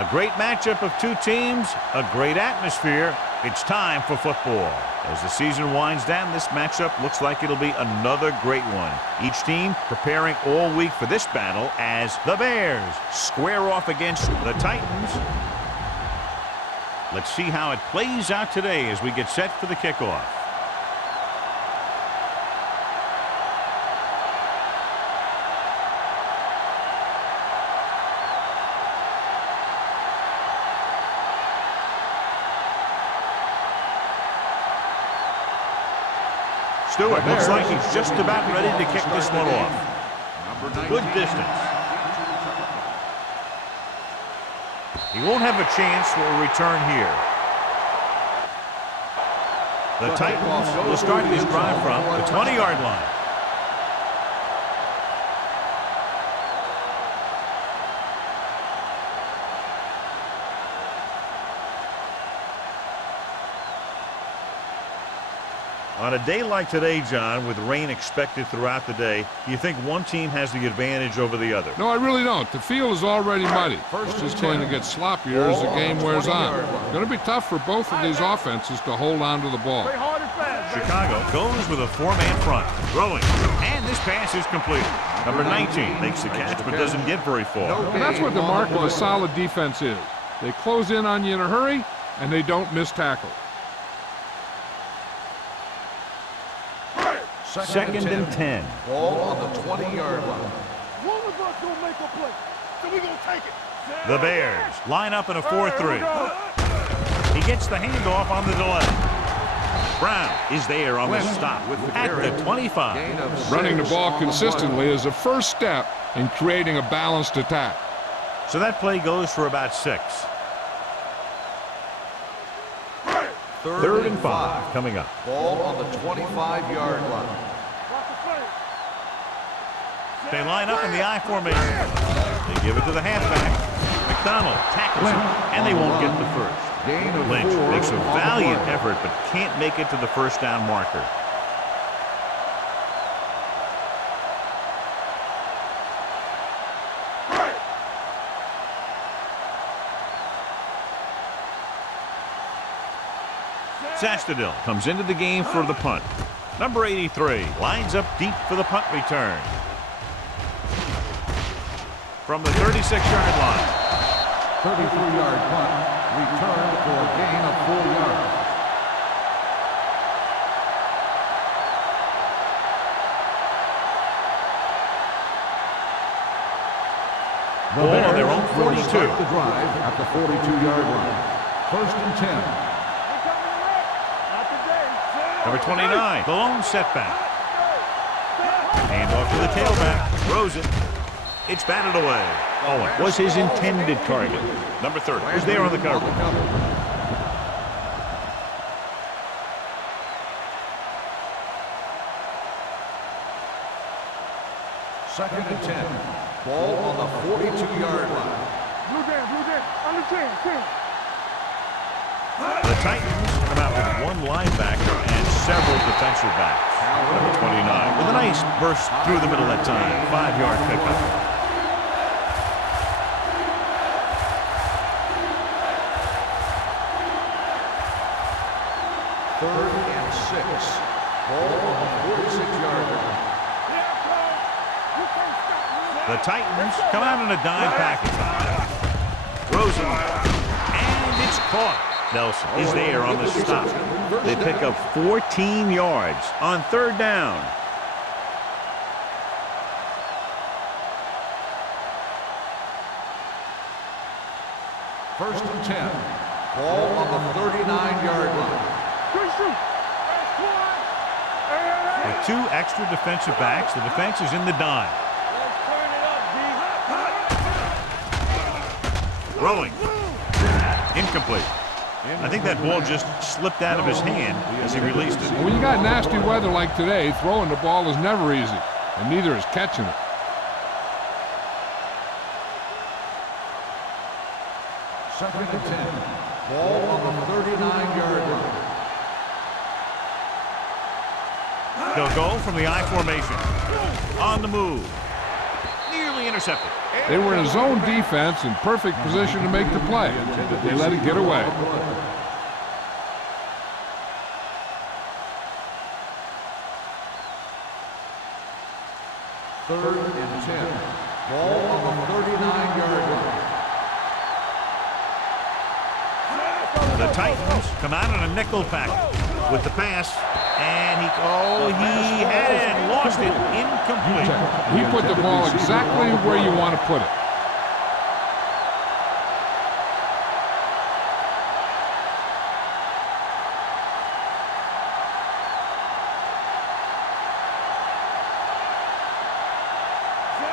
A great matchup of two teams, a great atmosphere. It's time for football. As the season winds down, this matchup looks like it'll be another great one. Each team preparing all week for this battle as the Bears square off against the Titans. Let's see how it plays out today as we get set for the kickoff. Stewart looks like he's just about ready to kick this one off. Good distance. He won't have a chance for a return here. The Titans will start this drive from the 20-yard line. On a day like today, John, with rain expected throughout the day, do you think one team has the advantage over the other? No, I really don't. The field is already muddy. It's just going to get sloppier as the game wears on. It's going to be tough for both of these offenses to hold on to the ball. Chicago goes with a four-man front. Throwing. And this pass is completed. Number 19 makes the catch but doesn't get very far. And that's what the mark of a solid defense is. They close in on you in a hurry, and they don't miss tackle. Second and 10. Ball on the 20-yard line. One of us gonna make a play, so we gonna take it. The Bears line up in a 4-3. He gets the handoff on the delay. Brown is there on the stop at the 25. Running the ball consistently is the first step in creating a balanced attack. So that play goes for about 6. Third and 5 coming up. Ball on the 25-yard line. They line up in the I formation. They give it to the halfback. McDonald tackles him, and they won't get the first. Lynch makes a valiant effort, but can't make it to the first down marker. Sastadil comes into the game for the punt. Number 83 lines up deep for the punt return. From the 36-yard line. 33-yard punt, returned for a gain of 4 yards. Ball on their own 42. The drive at the 42-yard line. First and 10. Number 29, the lone setback. Hand off to the tailback. Throws it. It's batted away. Owen was his intended target. Number 30 was there on the cover. Second and 10. Ball on the 42-yard line. Blue down, under 10. The Titans come out with one linebacker and several defensive backs. Number 29 with a nice burst through the middle that time. 5-yard pickup. Third and 6. Ball on the 46-yard line. The Titans come out in a dime package. Throws it. And it's caught. Nelson is there on the stop. They pick up 14 yards on third down. First and 10. Ball on the 39-yard line. With 2 extra defensive backs, the defense is in the dime. Throwing. Incomplete. I think that ball just slipped out of his hand as he released it. When you got nasty weather like today, throwing the ball is never easy, and neither is catching it. Second and 10. Ball on the 39-yard line. They'll go from the I formation. On the move. Nearly finally intercepted. They were in a zone defense in perfect position to make the play, but they let it get away. Third and 10. Ball on the 39-yard line. The Titans come out in a nickel pack with the pass, and he had it and lost it, incomplete. He put the ball exactly where you want to put it.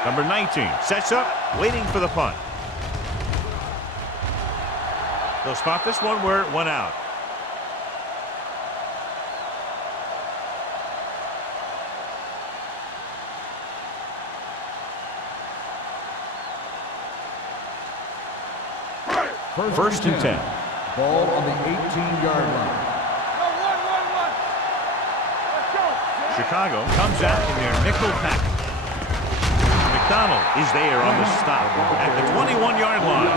Number 19 sets up, waiting for the punt. They'll spot this one where it went out. First and 10. Ball on the 18-yard line. Chicago comes out in their nickel pack. McDonald is there on the stop at the 21-yard line.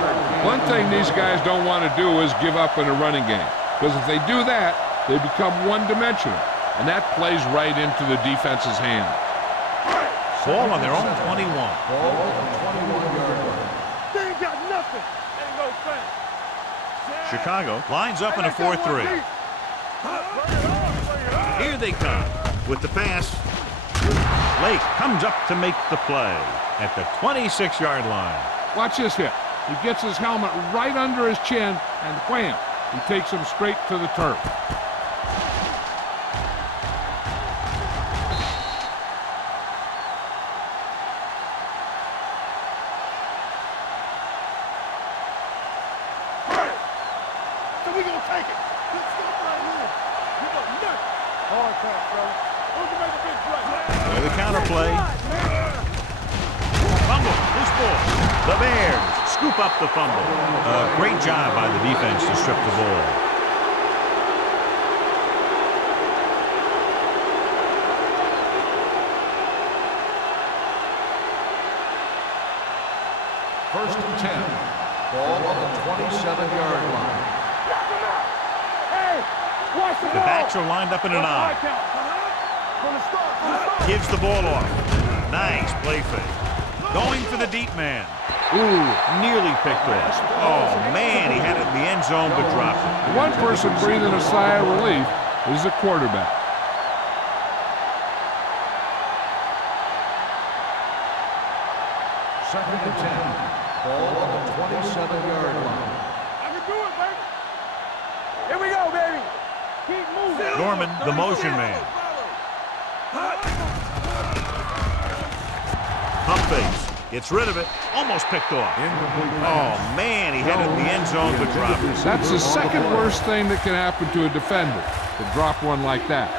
One thing these guys don't want to do is give up in a running game, because if they do that, they become one-dimensional, and that plays right into the defense's hand. Ball on their own 21. Ball on the 21-yard line. They ain't got nothing. Ain't no thing. Chicago lines up in a 4-3. Here they come with the pass. Lake comes up to make the play at the 26-yard line. Watch this hit. He gets his helmet right under his chin, and wham, he takes him straight to the turf. So we gonna take it. Good stuff right here. You got nothing. Hard pass, bro. Who's to make a big play? With the counter play. Fumble, loose ball. The Bears scoop up the fumble. Great job by the defense to strip the ball. First and 10. Ball on the 27-yard line. Hey, watch the The ball. backs are lined up in an I. Gonna start. Gives the ball off. Nice play fake. Going for the deep man. Ooh, nearly picked off. Oh, man, he had it in the end zone but dropped it. One person breathing a sigh of relief is the quarterback. Second and 10. Ball on the 27-yard line. I can do it, baby. Here we go, baby. Keep moving. Norman, the motion man. Pump fakes. Gets rid of it. Almost picked off. Oh, man, he had it in the end zone but dropped it. That's the second worst thing that can happen to a defender, to drop one like that.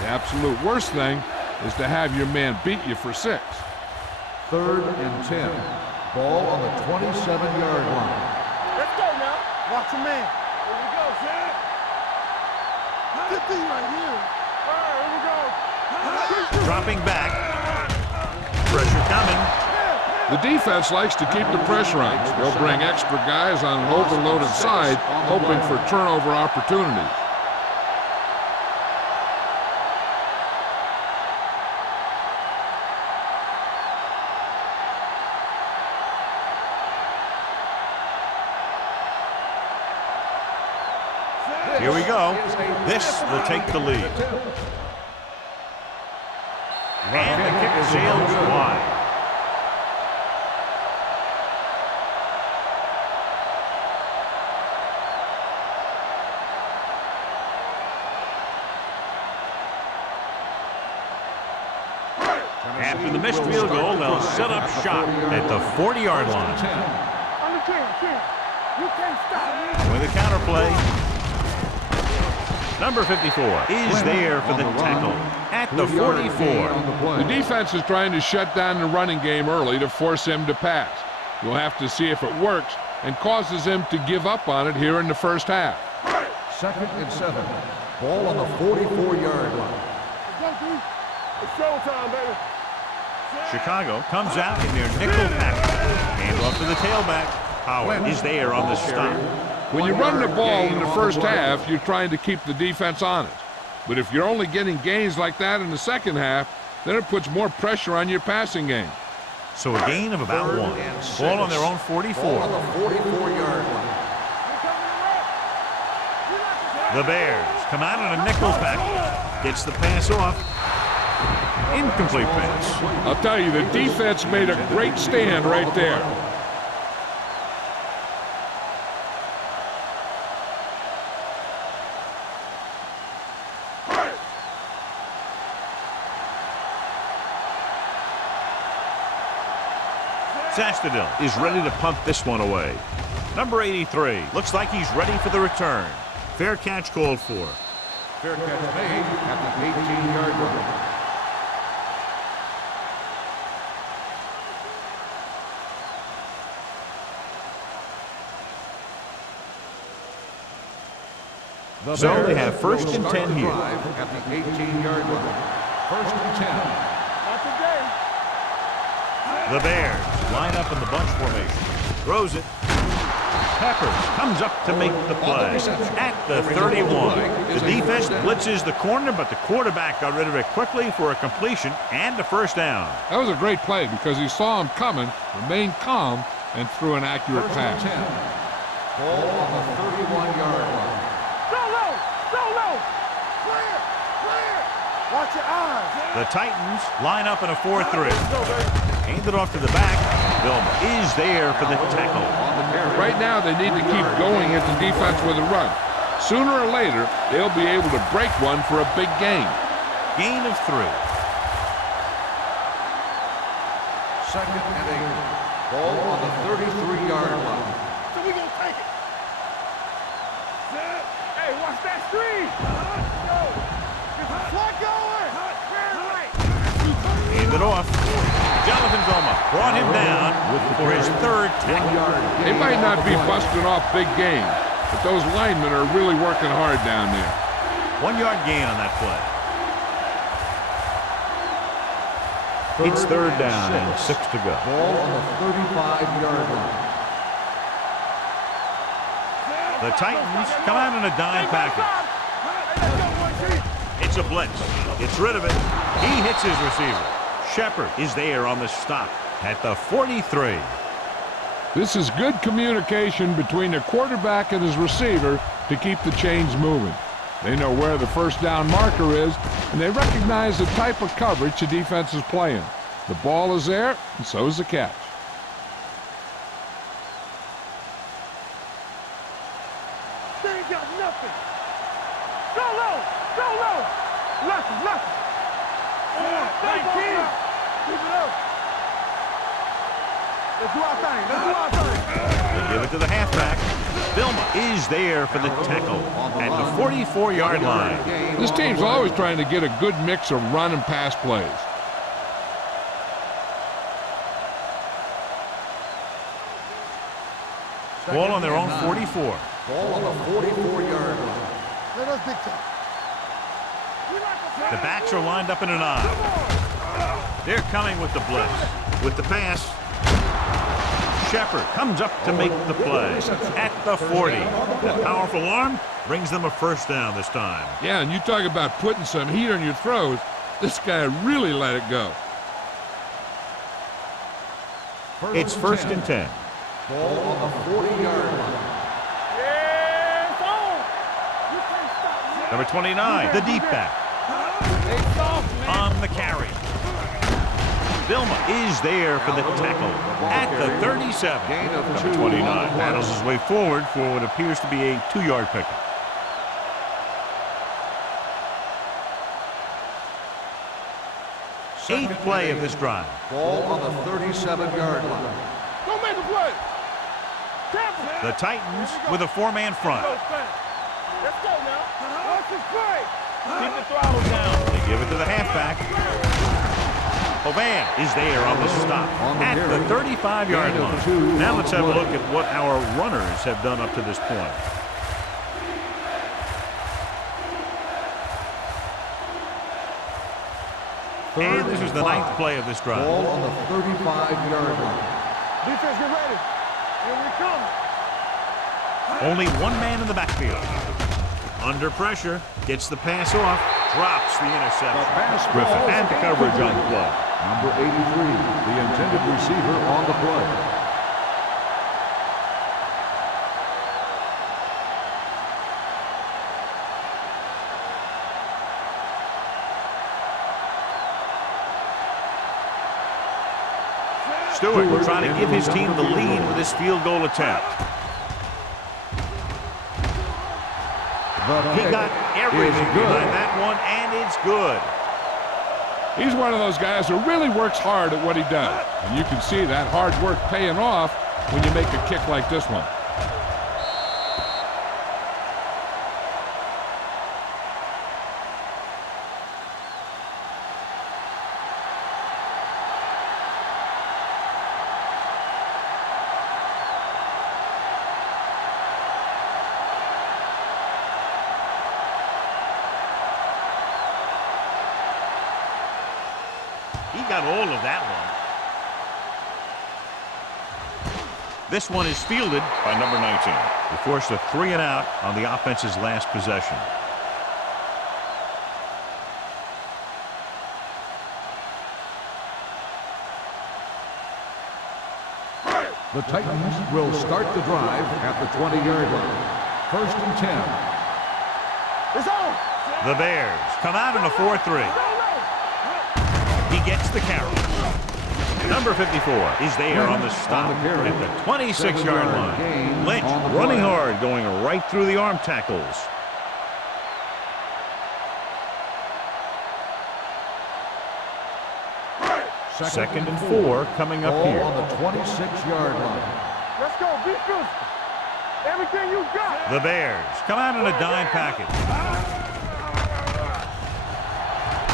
The absolute worst thing is to have your man beat you for 6. Third and 10. Ball on the 27-yard line. Let's go now. Watch your man. Here we go, Sam. Good thing right here. All right, here we go. Dropping back. Pressure coming. The defense likes to keep the pressure on. They'll bring extra guys on an overloaded side, hoping for turnover opportunities. Here we go. This will take the lead. And the kick sails wide. After the missed field goal, they'll set up shop at the 40-yard line. On the 10. You can't stop me. With a counter play. Number 54 is there for the tackle at the 44. The defense is trying to shut down the running game early to force him to pass. You'll have to see if it works and causes him to give up on it here in the first half. Second and 7. Ball on the 44-yard line. Let's go, dude. It's showtime, baby. Chicago comes out in their nickel package. Hand off to the tailback. Howard is there on the stop. When you run the ball in the first half, you're trying to keep the defense honest. But if you're only getting gains like that in the second half, then it puts more pressure on your passing game. So a gain of about 1. Ball on their own 44. Ball on the 44-yard line. The Bears come out in a nickel package. Gets the pass off. Incomplete pass. I'll tell you, the defense made a great stand right there. Sastadil is ready to punt this one away. Number 83 looks like he's ready for the return. Fair catch called for. Fair catch made at the 18-yard line. So they have first and 10 here. At the 18-yard line. First and 10. Not today. The Bears line up in the bunch formation. Throws it. Peppers comes up to make the play at the 31. The defense blitzes the corner, but the quarterback got rid of it quickly for a completion and a first down. That was a great play because he saw him coming, remained calm, and threw an accurate First and pass. 10. Ball on the 31-yard line. Go low. Go low. Clear. Clear. Watch your eyes. The Titans line up in a 4-3. Go, baby. Hand it off to the back. Vilma is there for the tackle. Right now, they need to keep going into defense with a run. Sooner or later, they'll be able to break one for a big gain. Gain of 3. Second and 8. Ball on the 33-yard line. So we gonna take it. Hey, watch that screen. Go. Get the flag going. Very right. Hand it off. Jonathan Vilma brought him down for his third tackle. They might not be busting off big gains, but those linemen are really working hard down there. 1 yard gain on that play. It's third down and 6 to go. Ball on the 35-yard line. The Titans come out in a dime package. It's a blitz. Gets rid of it. He hits his receiver. Shepard is there on the stop at the 43. This is good communication between the quarterback and his receiver to keep the chains moving. They know where the first down marker is, and they recognize the type of coverage the defense is playing. The ball is there, and so is the catch. They ain't got nothing. Go low. Go low. Left. 19. Keep it up. Let's do our thing. They give it to the halfback. Vilma is there for the tackle at the 44-yard line. This team's always trying to get a good mix of run and pass plays. Ball on their own 44. Ball on the 44-yard line. Let us big time. The backs are lined up in an eye. They're coming with the blitz. With the pass, Shepard comes up to make the play at the 40. That powerful arm brings them a first down this time. Yeah, and you talk about putting some heat on your throws. This guy really let it go. It's first and 10. Ball on the 40-yard line. Yeah, it's on. You can't stop me. Number 29, the deep back. It's off, man. On the carry. Vilma is there for the tackle at the 37. Gain of Number 2 29 on the play. battles his way forward for what appears to be a 2-yard pickup. Eighth play of this drive. Ball on the 37-yard line. Don't make a play. Tampa. The Titans with a 4-man front. Let's go now. Watch this play. Keep the throttle down. They give it to the halfback. Hovan is there on the stop at the 35-yard line. Now let's have a look at what our runners have done up to this point. And this is the 9th play of this drive. Ball on the 35-yard line. Defense, get ready. Here we come. Only one man in the backfield. Under pressure, gets the pass off, drops the interception. Griffin and the coverage on the play. Number 83, the intended receiver on the play. Stewart trying to give his team the lead with this field goal attempt. He got everything behind that one, and it's good. He's one of those guys who really works hard at what he does. And you can see that hard work paying off when you make a kick like this one. He got all of that one. This one is fielded by number 19. They forced a 3-and-out on the offense's last possession. The Titans will start the drive at the 20-yard line. 1st and 10. It's on. The Bears come out in a 4-3. He gets the carry. Number 54 is there on the stop at the 26-yard line. Lynch running hard, going right through the arm tackles. Second and 4 coming up here. On the 26-yard line. Let's go. Be physical. Everything you got. The Bears come out in a dime package.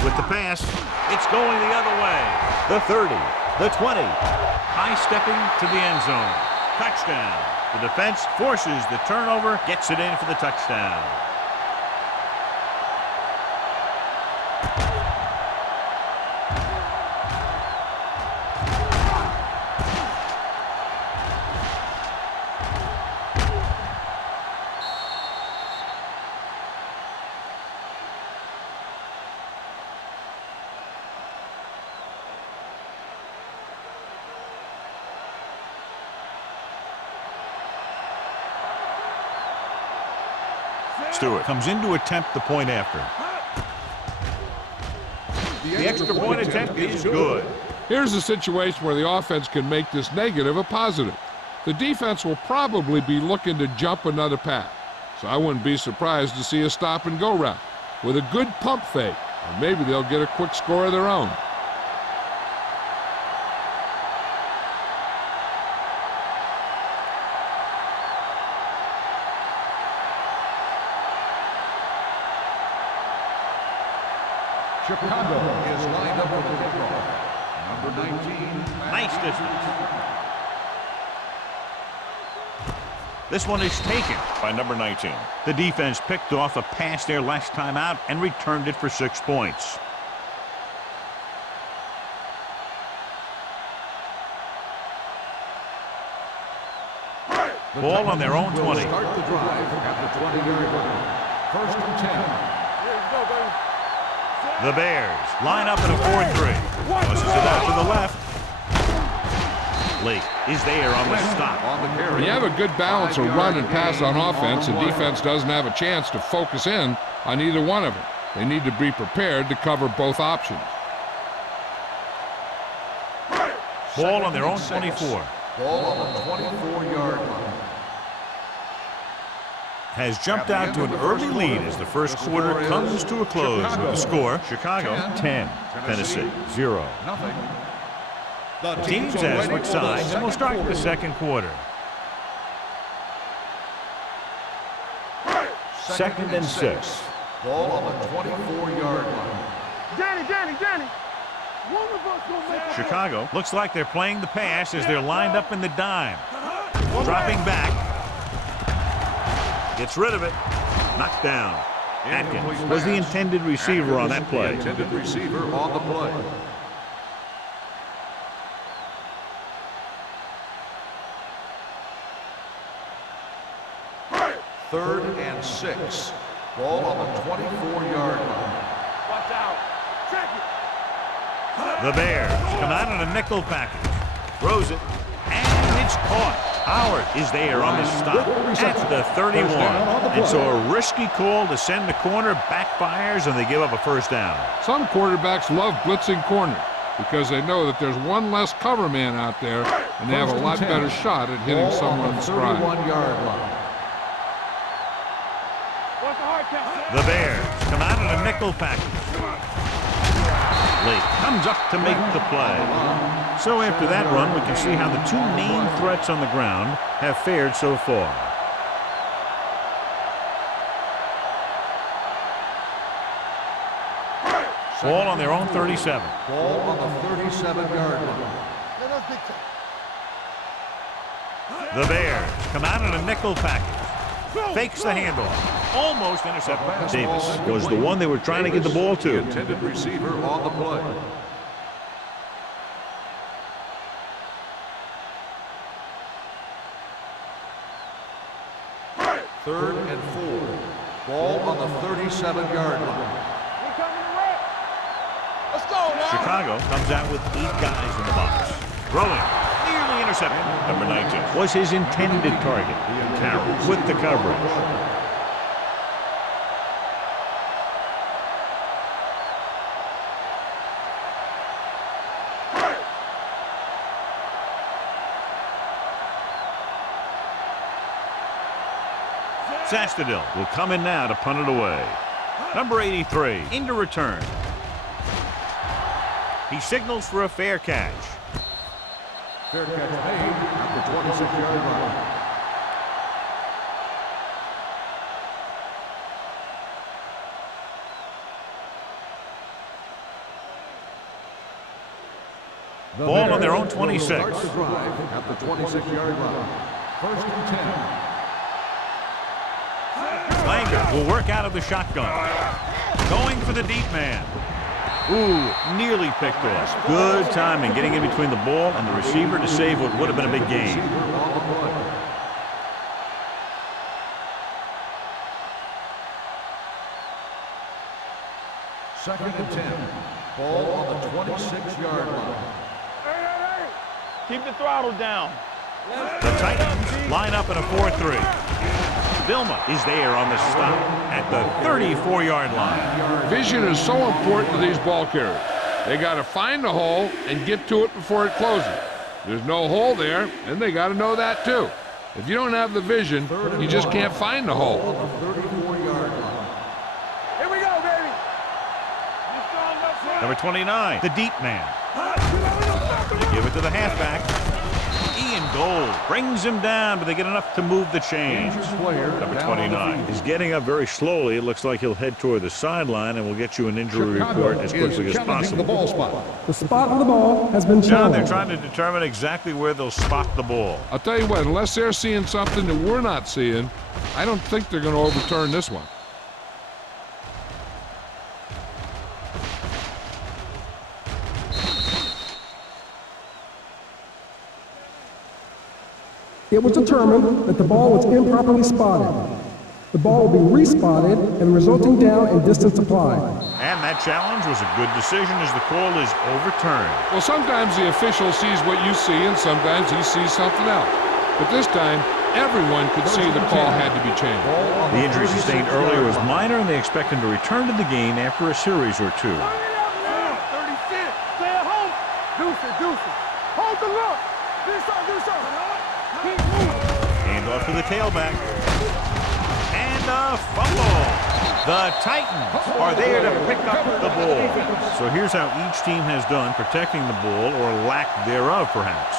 With the pass, it's going the other way. The 30, the 20. High stepping to the end zone. Touchdown. The defense forces the turnover, gets it in for the touchdown. Stewart comes in to attempt the point after. The extra point attempt is good. Here's a situation where the offense can make this negative a positive. The defense will probably be looking to jump another pass, so I wouldn't be surprised to see a stop-and-go route with a good pump fake, or maybe they'll get a quick score of their own. Chicago is lined up for the kickoff. Number 19. Nice distance. This one is taken by number 19. The defense picked off a pass there last time out and returned it for 6 points. Ball on their own 20. Start the drive at the 20-yard line. 1st and 10. Here we go, baby. The Bears line up in a 4-3. Tosses it out to the left. Lake is there on the stop. When you have a good balance of run and pass on offense, the defense doesn't have a chance to focus in on either one of them. They need to be prepared to cover both options. Ball on their own 24. Ball on the 24-yard line. Has jumped out to an early lead as the first quarter comes to a close with the score Chicago 10, Tennessee 0. The teams have switched sides and will start the second quarter. 2nd and 6. Ball on the 24-yard line. Danny. One of us will make it. Chicago looks like they're playing the pass as they're lined up in the dime. Dropping back. Gets rid of it. Knocked down. Atkins was the intended receiver on that play. Intended receiver on the play. Third and 6. Ball on the 24-yard line. Watch out. Check it. The Bears come out in a nickel package. Throws it, and it's caught. Howard is there on the stop at the 31. And so a risky call to send the corner backfires, and they give up a first down. Some quarterbacks love blitzing corners because they know that there's one less cover man out there, and they have a lot better shot at hitting someone in stride. 31-yard line. The Bears come out in a nickel package. Lake comes up to make the play. So after that run, we can see how the two main threats on the ground have fared so far. Ball on their own 37. Ball on the 37-yard line. The Bears come out in a nickel package. Fakes the handoff. Almost intercepted. Davis was the one they were trying to get the ball to. Intended receiver on the play. Third and 4. Ball on the 37-yard line. Let's go, man. Chicago comes out with 8 guys in the box. Throwing. Nearly intercepted. Number 19 was his intended target. Carroll with the coverage. Sastadil will come in now to punt it away. Number 83 into return. He signals for a fair catch. Fair catch made at the 26-yard line. Ball on their own 26. Starts the drive at the 26-yard line. First and 10. Langer will work out of the shotgun. Going for the deep man. Ooh, nearly picked off. Good timing getting in between the ball and the receiver to save what would have been a big gain. Second and 10. Ball on the 26-yard line. Keep the throttle down. The Titans line up in a 4-3. Vilma is there on the stop at the 34-yard line. Vision is so important to these ball carriers. They got to find the hole and get to it before it closes. There's no hole there, and they got to know that too. If you don't have the vision, you just can't find the hole. Here we go, baby. Number 29, the deep man. They give it to the halfback. Ian Gold brings him down, but they get enough to move the chains. Number 29 is getting up very slowly. It looks like he'll head toward the sideline, and we'll get you an injury report as quickly as possible. The spot on the ball has been John, challenged. they're trying to determine exactly where they'll spot the ball. I'll tell you what, unless they're seeing something that we're not seeing, I don't think they're going to overturn this one. It was determined that the ball was improperly spotted. The ball will be respotted and resulting down and distance applied. And that challenge was a good decision as the call is overturned. Well, sometimes the official sees what you see, and sometimes he sees something else. But this time, everyone could see the call had to be changed. The injury sustained earlier was minor, and they expect him to return to the game after a series or two. 36. Stay at home. Deuce it. Hold the look. Do something. Keep moving. Hand off to the tailback. And a fumble. The Titans are there to pick up the ball. So here's how each team has done protecting the ball, or lack thereof, perhaps.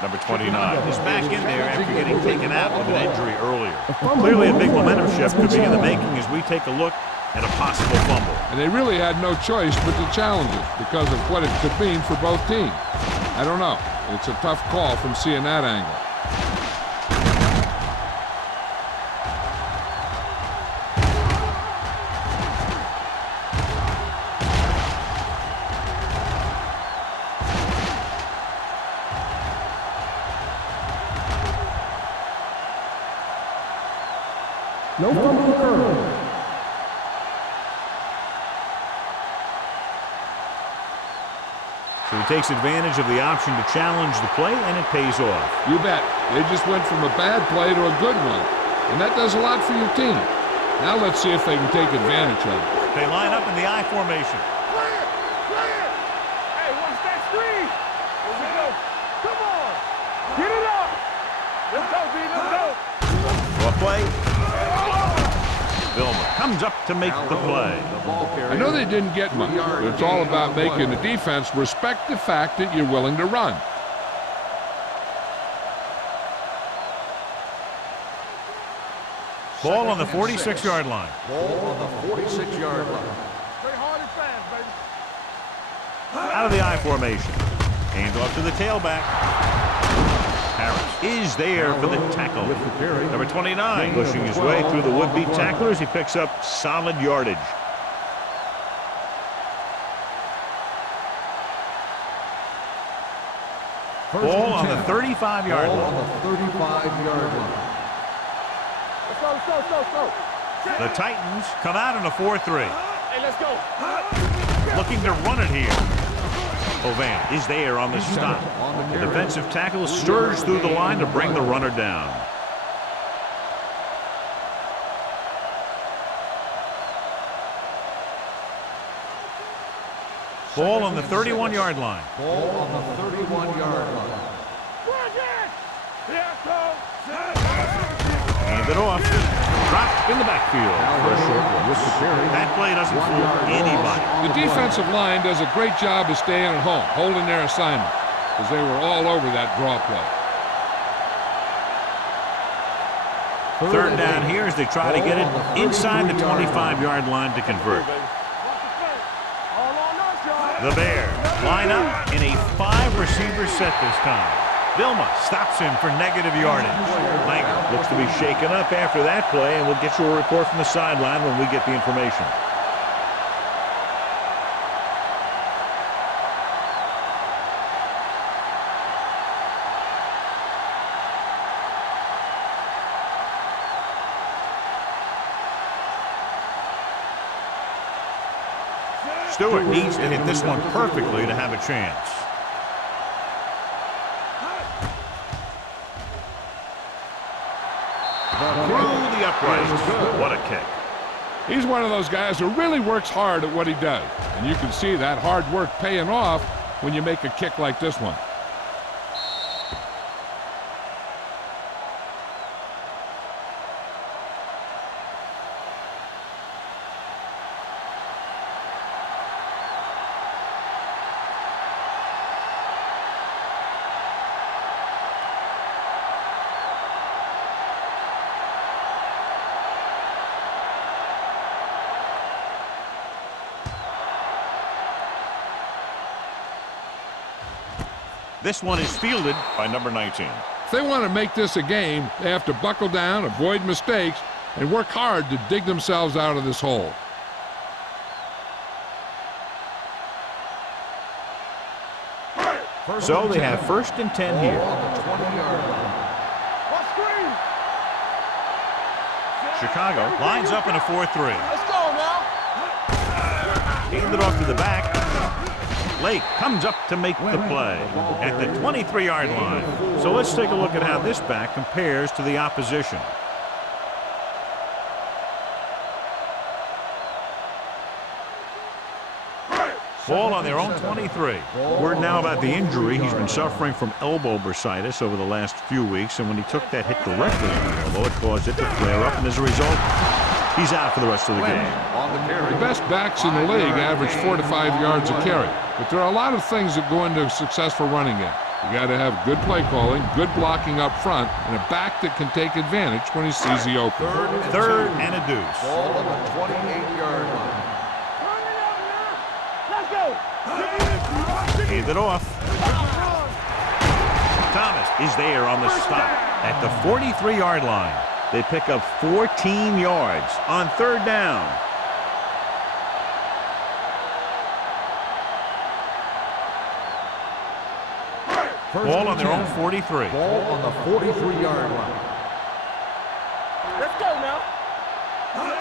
Number 29 is back in there after getting taken out with an injury earlier. Clearly a big momentum shift could be in the making as we take a look at a possible fumble. And they really had no choice but to challenge it because of what it could mean for both teams. I don't know. It's a tough call from seeing that angle. No fumble occurred. So he takes advantage of the option to challenge the play, and it pays off. You bet. They just went from a bad play to a good one. And that does a lot for your team. Now let's see if they can take advantage of it. They line up in the I formation. Clear! Clear! Hey, watch that screen! Here we go. Come on! Get it up! Let's go, B. Let's go! Off play. Vilma comes up to make the play. I know they didn't get much, but it's all about making the defense respect the fact that you're willing to run. Ball on the 46-yard line. Ball on the 46-yard line. Play hard and fast, baby. Out of the I formation. Hand off to the tailback. Harris is there for the tackle. Number 29 pushing his way through the would-be tacklers. He picks up solid yardage. Ball on the 35-yard Ball line. on the 35-yard line. Let's go, let's go, let's go, let's go. The Titans come out in a 4-3. Hey, let's go. Looking to run it here. Ovan is there on the stop. The defensive tackle surges through the line to bring the runner down. Ball on the 31-yard line. Ball on the 31-yard line. Hand it off. Dropped in the backfield for a short loss. That play doesn't fool anybody. The defensive line does a great job of staying at home, holding their assignment, because they were all over that draw play. Third down here as they try to get it inside the 25-yard line to convert. The Bears line up in a 5-receiver set this time. Vilma stops him for negative yardage. Langer looks to be shaken up after that play, and we'll get you a report from the sideline when we get the information. Stewart needs to hit this one perfectly to have a chance. Through the uprights. What a kick. He's one of those guys who really works hard at what he does. And you can see that hard work paying off when you make a kick like this one. This one is fielded by number 19. If they want to make this a game, they have to buckle down, avoid mistakes, and work hard to dig themselves out of this hole. So they have 1st and 10 here. Chicago lines up in a 4-3. Let's go now. Handed off to the back. Lake comes up to make the play at the 23-yard line. So let's take a look at how this back compares to the opposition. Ball on their own 23. Word now about the injury. He's been suffering from elbow bursitis over the last few weeks, and when he took that hit directly on the elbow, it caused it to flare up, and as a result, he's out for the rest of the game. The best backs in the league average 4 to 5 yards a carry, but there are a lot of things that go into a successful running game. You got to have good play calling, good blocking up front, and a back that can take advantage when he sees the open. Third and a deuce. Ball on the 28-yard line. Let's go. Hand it off. Thomas is there on the stop at the 43-yard line. They pick up 14 yards on third down. Ball on their own 43. Ball on the 43-yard line. Let's go now.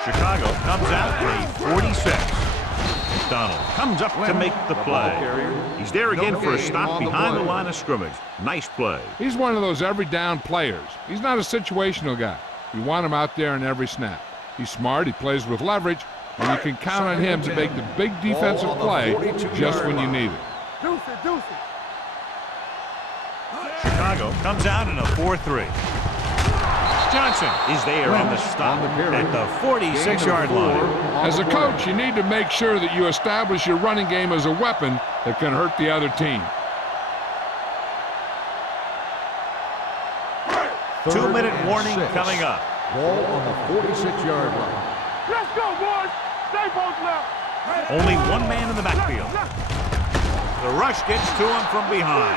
Chicago comes out for a 46. McDonald comes up to make the play. He's there again for a stop behind the line of scrimmage. Nice play. He's one of those every down players. He's not a situational guy. You want him out there in every snap. He's smart, he plays with leverage, and you can count on him to make the big defensive play just when you need it. Chicago comes out in a 4-3. Johnson is there on the stop at the 46-yard line. As a coach, you need to make sure that you establish your running game as a weapon that can hurt the other team. 2-minute warning coming up. Ball on the 46-yard line. Let's go, boys. Stay both left. Only one man in the backfield. The rush gets to him from behind.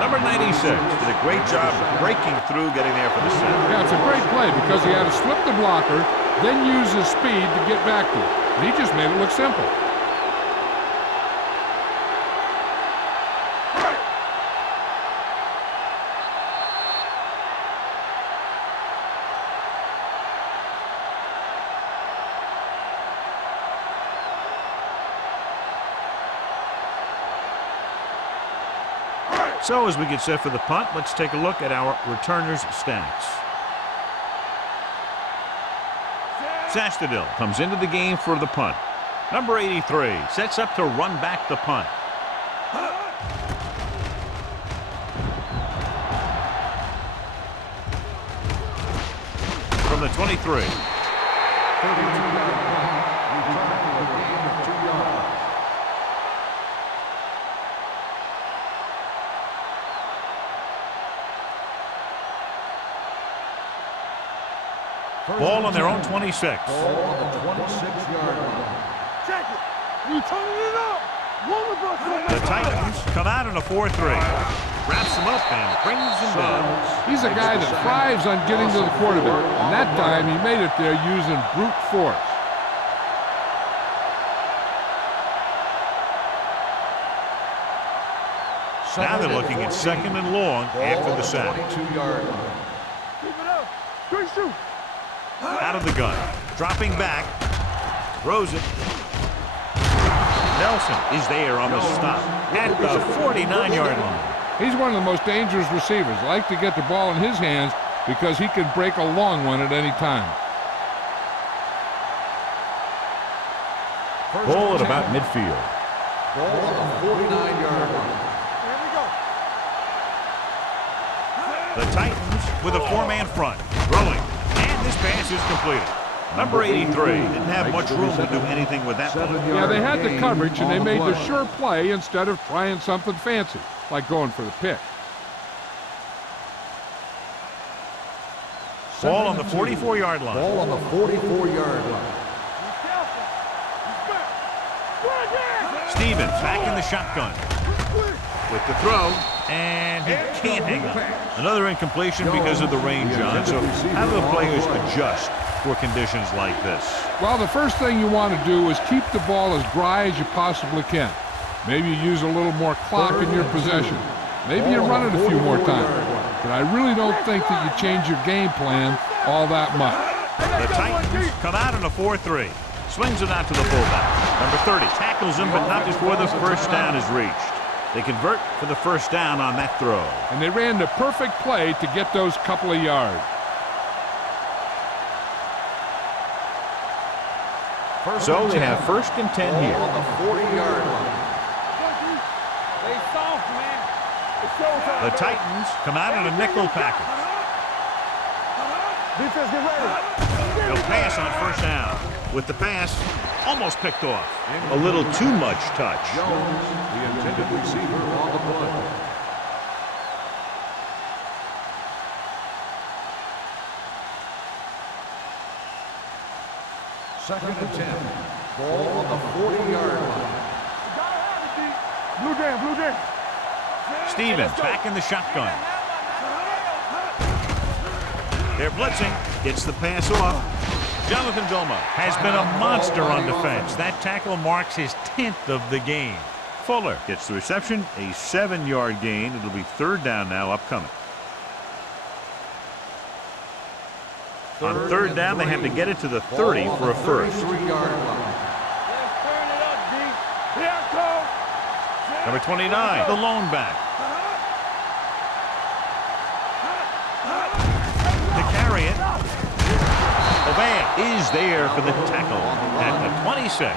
Number 96 did a great job breaking through, getting there for the sack. Yeah, it's a great play because he had to slip the blocker, then use his speed to get back to it. And he just made it look simple. So as we get set for the punt, let's take a look at our returners' stats. Sastadil comes into the game for the punt. Number 83 sets up to run back the punt. From the 23. 32-yard punt. Return for a gain of 2 yards. Ball on their own 26. Ball on the 26-yard line. Check it. You turning it up. The Titans come out in a 4-3. Wraps him up and brings him down. He's a guy that thrives on getting to the quarterback. And that time he made it there using brute force. Now they're looking at second and long after the sack. 22-yard line. Keep it up. Good shoot. Out of the gun. Dropping back. Throws it. Nelson is there on the stop at the 49-yard line. He's one of the most dangerous receivers. Like to get the ball in his hands because he can break a long one at any time. Ball at about midfield. Ball on the 49-yard line. Here we go. The Titans with a four-man front. Throwing. And this pass is completed. Number 83 didn't have much room to do anything with that one. Yeah, they had the coverage, and they made the sure play instead of trying something fancy, like going for the pick. Ball on the 44-yard line. Ball on the 44-yard line. Be careful. He's back. Go again. Stevens back in the shotgun. With the throw, and he can't hang on. Another incompletion because of the rain, John. So how do the players adjust for conditions like this? Well, the first thing you want to do is keep the ball as dry as you possibly can. Maybe you use a little more clock in your possession. Maybe you run it a few more times. But I really don't think that you change your game plan all that much. The Titans come out in a 4-3. Swings it out to the fullback. Number 30 tackles him, but not before the first down is reached. They convert for the first down on that throw. And they ran the perfect play to get those couple of yards. So they have first and 10 here. Ball on the 40-yard line. Stay soft, man. It's showtime. The Titans come out in a nickel package. Defense, get ready. They'll pass on first down. With the pass, almost picked off. A little too much touch. Jones, the intended receiver on the play. Second and 10. Ball on the 40-yard line. Blue game, blue game. Stevens back in the shotgun. They're blitzing. Gets the pass off. Jonathan Vilma has been a monster on defense. That tackle marks his 10th of the game. Fuller gets the reception, a 7-yard gain. It'll be third down now upcoming. On third down, they have to get it to the 30 for a first. 33-yard line. Let's turn it up, D. Here I come. Number 29, the lone back. To carry it. Oban is there for the tackle at the 26.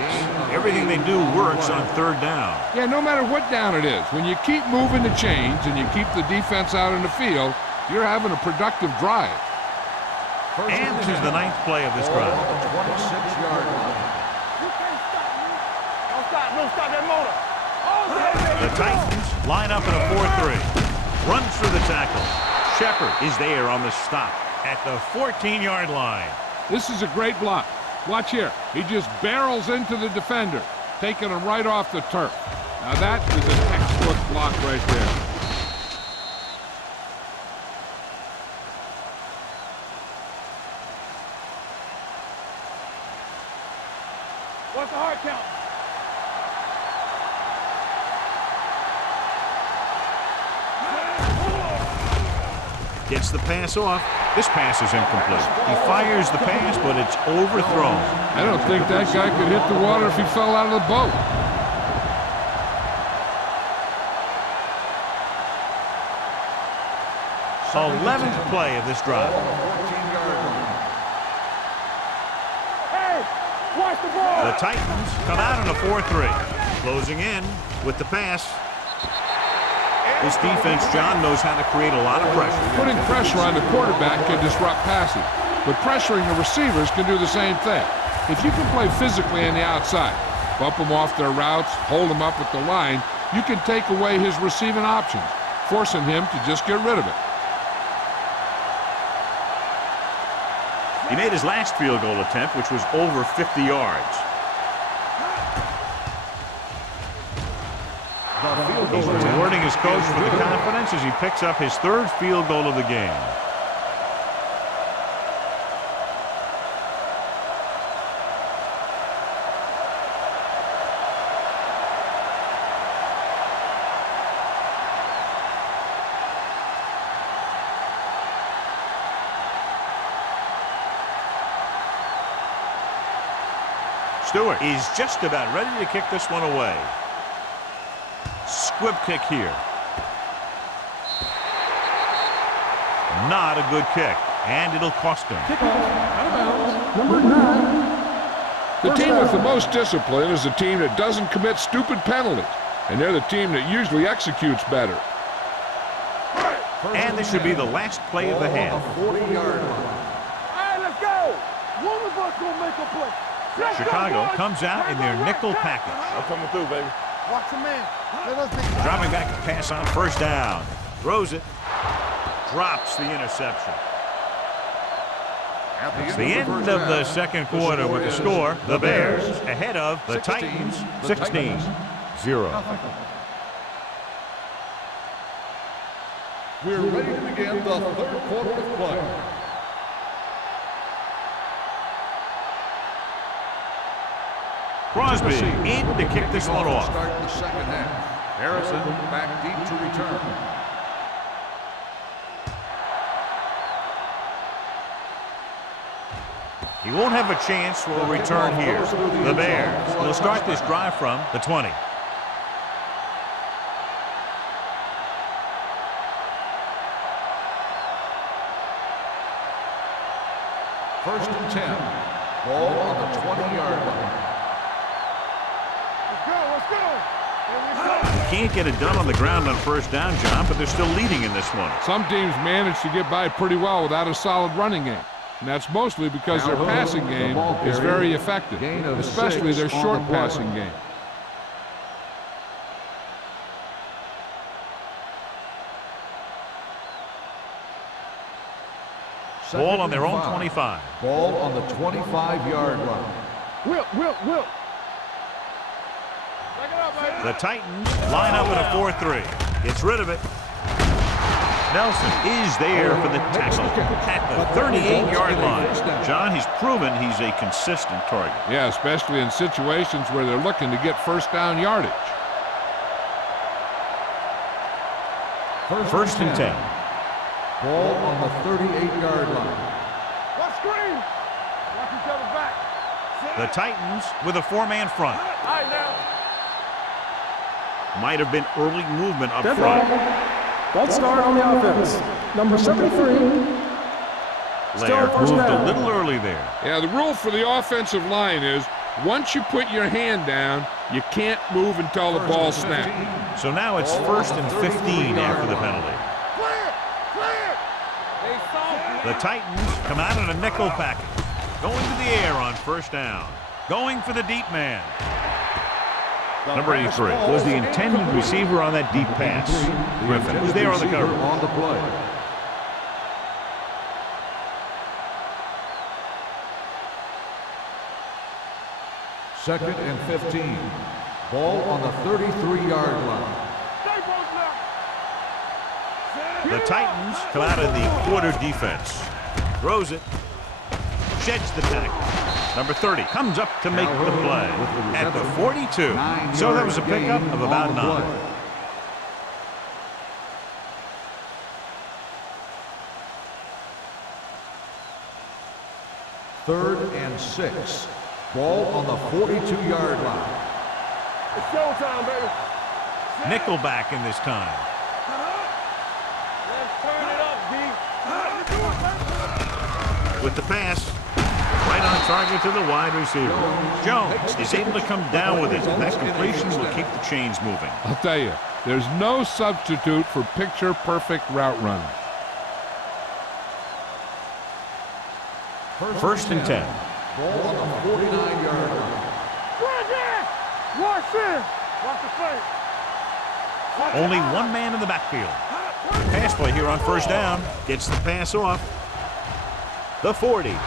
Everything they do works on third down. Yeah, no matter what down it is, when you keep moving the chains and you keep the defense out in the field, you're having a productive drive. And this is the 9th play of this drive. 26-yard line. You can't stop me. Don't stop that motor. The Titans line up in a 4-3. Runs through the tackle. Shepard is there on the stop at the 14-yard line. This is a great block. Watch here. He just barrels into the defender, taking him right off the turf. Now that is a textbook block right there. What's the hard count? Gets the pass off. This pass is incomplete. He fires the pass, but it's overthrown. I don't think that guy could hit the water if he fell out of the boat. 11th play of this drive. 14-yard line. Hey, watch the ball. The Titans come out in a 4-3. Closing in with the pass. This defense, John, knows how to create a lot of pressure. Putting pressure on the quarterback can disrupt passing, but pressuring the receivers can do the same thing. If you can play physically on the outside, bump them off their routes, hold them up at the line, you can take away his receiving options, forcing him to just get rid of it. He made his last field goal attempt, which was over 50 yards. He's rewarding his coach for the confidence as he picks up his 3rd field goal of the game. Stewart is just about ready to kick this one away. Squib kick here. Not a good kick, and it'll cost him. Out of bounds. Number 9. The team with the most discipline is the team that doesn't commit stupid penalties, and they're the team that usually executes better. And this should be the last play of the half. 40-yard line. All right, let's go. One of us gonna make a play. Let's Chicago go, boys. comes out in their nickel package. I'm coming through, baby. Watch your man. Let us be. Dropping back to pass on first down. Throws it. Drops the interception. It's the end of the second quarter with the score. The Bears ahead of the Titans 16-0. We're ready to begin the 3rd quarter of play. Crosby in to kick this one off. Start the second half. Harrison back deep to return. He won't have a chance for a return here. The Bears will start this drive from the 20. First and 10. Ball on the 20-yard line. Let's go. Let's go. Can't get it done on the ground on first down, John, but they're still leading in this one. Some teams manage to get by pretty well without a solid running game. And that's mostly because their passing game is very effective, especially their short passing game. Ball on their own 25. Ball on the 25-yard line. Will. The Titans line up in a 4-3. Gets rid of it. Nelson is there for the tackle at the 38-yard line. John, he's proven he's a consistent target. Yeah, especially in situations where they're looking to get first down yardage. First and 10. Ball on the 38-yard line. Let's screen. The Titans with a 4-man front. All right, now. Might have been early movement up Dead front. ball. False start on the offense. Number 73. Lair first moved a down. little early there. Yeah, the rule for the offensive line is once you put your hand down, you can't move until the ball snaps. So now it's 1st and 15 after the penalty. The Titans come out in a nickel package. Going to the air on 1st down. Going for the deep man. Number 83 was the intended receiver on that deep pass. Griffin was there on the cover. On the play. Second and 15. Ball on the 33-yard line. The Titans come out in the quarter defense. Throws it. Sheds the tackle. Number 30 comes up to make the play at the 42. So that was a pickup of about 9. Third and 6. Ball on the 42-yard line. It's showtime, baby. Nickelback in this time. Let's turn it up, D. With the pass, right on target to the wide receiver. Jones is able to come down with it, and that completion will keep the chains moving. I'll tell you, there's no substitute for picture-perfect route running. 1st and 10. Ball on the 49-yard line. Watch in. Watch the face. Only one man in the backfield. Pass play here on 1st down. Gets the pass off. The 40. They'll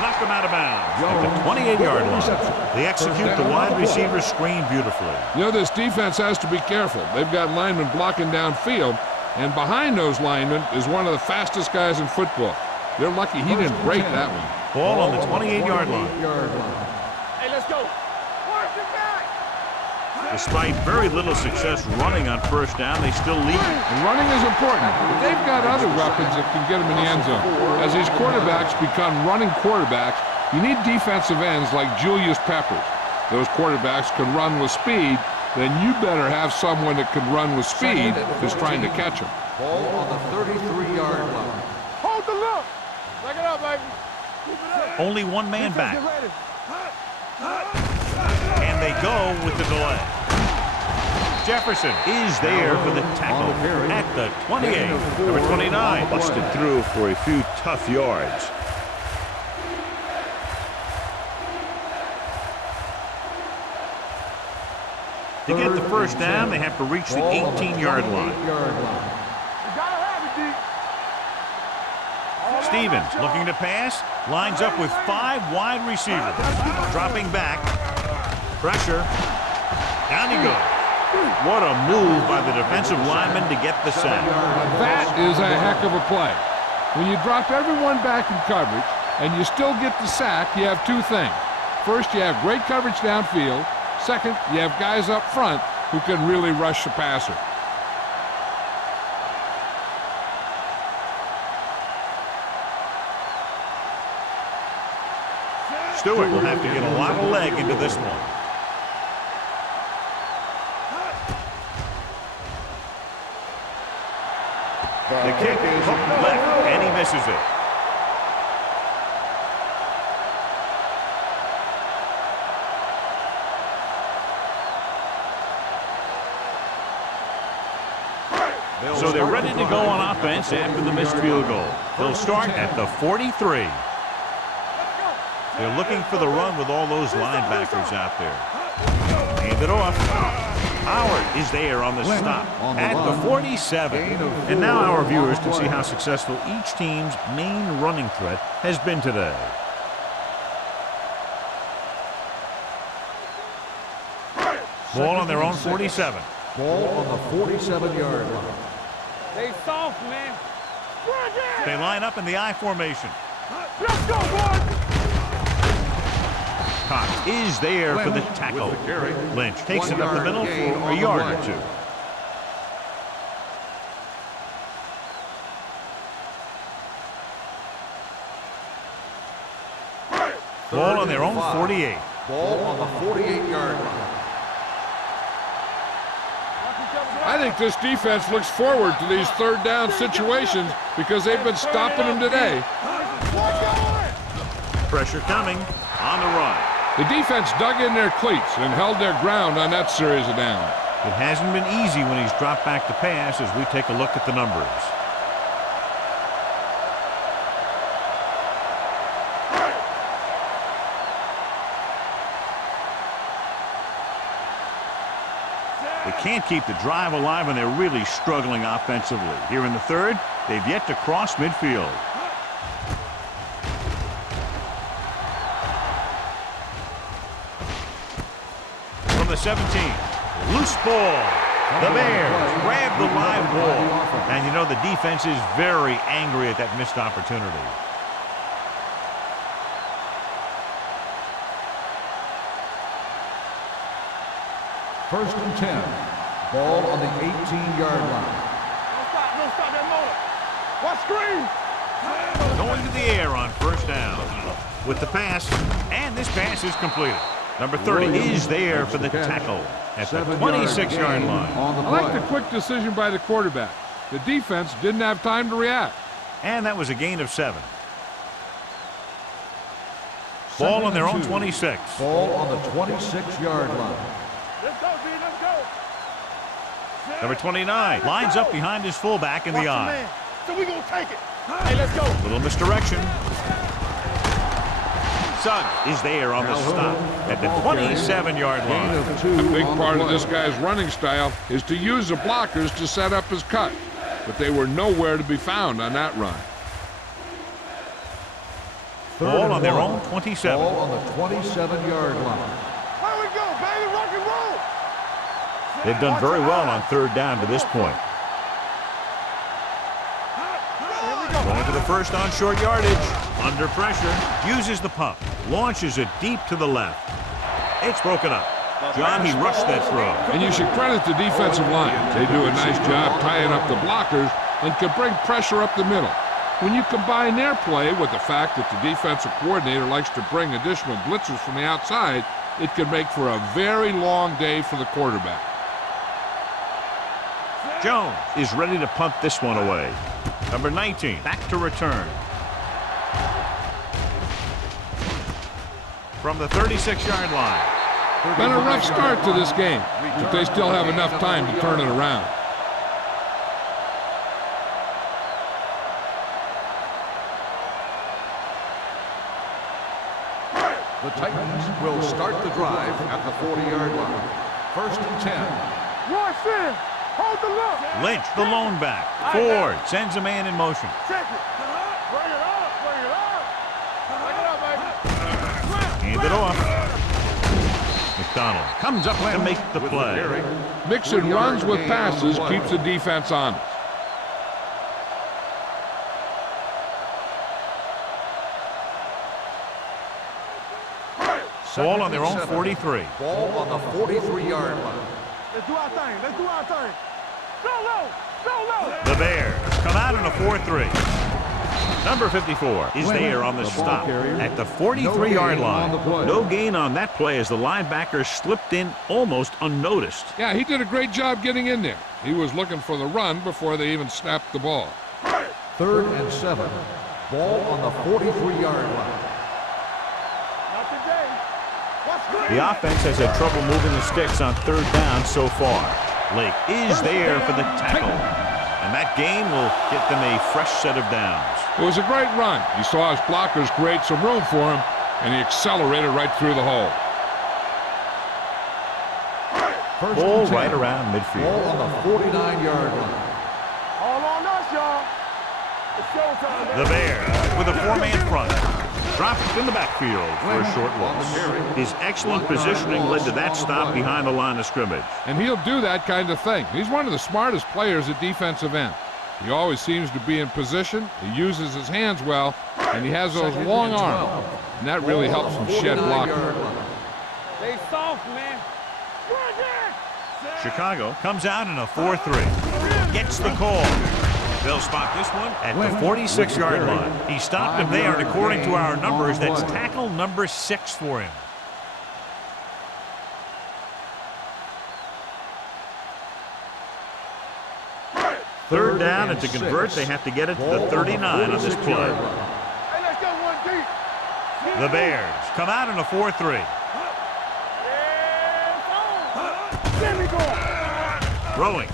knock him out of bounds at the 28-yard line. They execute the wide receiver screen beautifully. You know, this defense has to be careful. They've got linemen blocking downfield, and behind those linemen is one of the fastest guys in football. They're lucky he didn't break that one. Ball on the 28-yard line. Hey, let's go. Watch it back. Despite very little success running on 1st down, they still lead. And running is important, but they've got other weapons that can get them in the end zone. As these quarterbacks become running quarterbacks, you need defensive ends like Julius Peppers. Those quarterbacks can run with speed, then you better have someone that can run with speed who's trying to catch them. Ball on the 33-yard line. Hold the look. Back it up, baby. Keep it up. Only one man back. Get ready. And they go with the delay. Jefferson is there for the tackle at the 28. Number 29 busted through for a few tough yards. To get the 1st down, they have to reach the 18-yard line. You gotta have it, D. Stevens looking to pass, lines up with 5 wide receivers. Dropping back, pressure, down he goes. What a move by the defensive lineman to get the sack. That is a heck of a play. When you drop everyone back in coverage and you still get the sack, you have 2 things. First, you have great coverage downfield. Second, you have guys up front who can really rush the passer. Stewart will have to get a lot of leg into this one. The kick is hooked left, and he misses it. So they're ready to go on offense after the missed field goal. They'll start at the 43. They're looking for the run with all those linebackers out there. Hand it off. Howard is there on the stop at the 47. And now our viewers can see how successful each team's main running threat has been today. Ball on their own 47. Ball on the 47-yard line. They soft, man. They line up in the I formation. Let's go, boys. Cox is there for the tackle. Lynch takes it up the middle for a yard or 2. Ball on their own 48. Ball on the 48-yard line. I think this defense looks forward to these third down situations because they've been stopping them today. Pressure coming on the run. The defense dug in their cleats and held their ground on that series of downs. It hasn't been easy when he's dropped back to pass as we take a look at the numbers. They can't keep the drive alive, and they're really struggling offensively. Here in the third, they've yet to cross midfield. From the 17, loose ball. The Bears grab the live ball. And you know the defense is very angry at that missed opportunity. First and 10. Ball on the 18-yard line. Don't stop that motor. Watch screen. Going to the air on first down with the pass, and this pass is completed. Number 30 is there for the tackle at the 26-yard line. I like the quick decision by the quarterback. The defense didn't have time to react. And that was a gain of 7. Ball on their own 26. Ball on the 26-yard line. Let's go, B. Let's go. Number 29 lines up behind his fullback in the eye. So we gonna take it. Hey, let's go. Little misdirection. Suggs is there on the stop at the 27-yard line. A big part of this guy's running style is to use the blockers to set up his cut, but they were nowhere to be found on that run. Ball on their own 27. Ball on the 27-yard line. Here we go, baby. Rock and roll. They've done very well on third down to this point. Going to the first on short yardage. Under pressure. Uses the pump. Launches it deep to the left. It's broken up. John, he rushed that throw. And you should credit the defensive line. They do a nice job tying up the blockers and can bring pressure up the middle. When you combine their play with the fact that the defensive coordinator likes to bring additional blitzers from the outside, it can make for a very long day for the quarterback. Jones is ready to punt this one away. Number 19, back to return. From the 36-yard line. Been a rough start to this game, but they still have enough time to turn it around. The Titans will start the drive at the 40-yard line. First and 10. Rush in. Hold the look. Lynch, the lone back. Ford sends a man in motion. Check it. Bring it up. Bring it up. Bring it up, baby. Hand it off. McDonald comes up to make the play. Mixing runs with passes keeps the defense honest. Ball on their own 43. Ball on the 43-yard line. Let's do our thing. Let's do our thing. Go low. Go low. The Bears come out in a 4-3. Number 54 is there on the stop at the 43-yard line. No gain on that play as the linebacker slipped in almost unnoticed. Yeah, he did a great job getting in there. He was looking for the run before they even snapped the ball. Third and 7. Ball on the 43-yard line. Not today. Watch screen. The offense has had trouble moving the sticks on third down so far. Lake is there for the tackle. And that gain will get them a fresh set of downs. It was a great run. He saw his blockers create some room for him, and he accelerated right through the hole. Ball right around midfield. Ball on the 49-yard line. All on us, y'all. It's showtime, baby. The Bears with a four-man front. Dropped in the backfield for a short loss. His excellent positioning led to that stop behind the line of scrimmage. And he'll do that kind of thing. He's one of the smartest players at defensive end. He always seems to be in position, he uses his hands well, and he has those long arms. And that really helps him shed blockers. Stay soft, man. Chicago comes out in a 4-3. Gets the call. They'll spot this one at the 46-yard line. He stopped him there, and according to our numbers, that's tackle number 6 for him. Third down, and to convert, they have to get it to the 39 on this play. Hey, let's go one deep. The Bears come out in a 4-3. Throwing.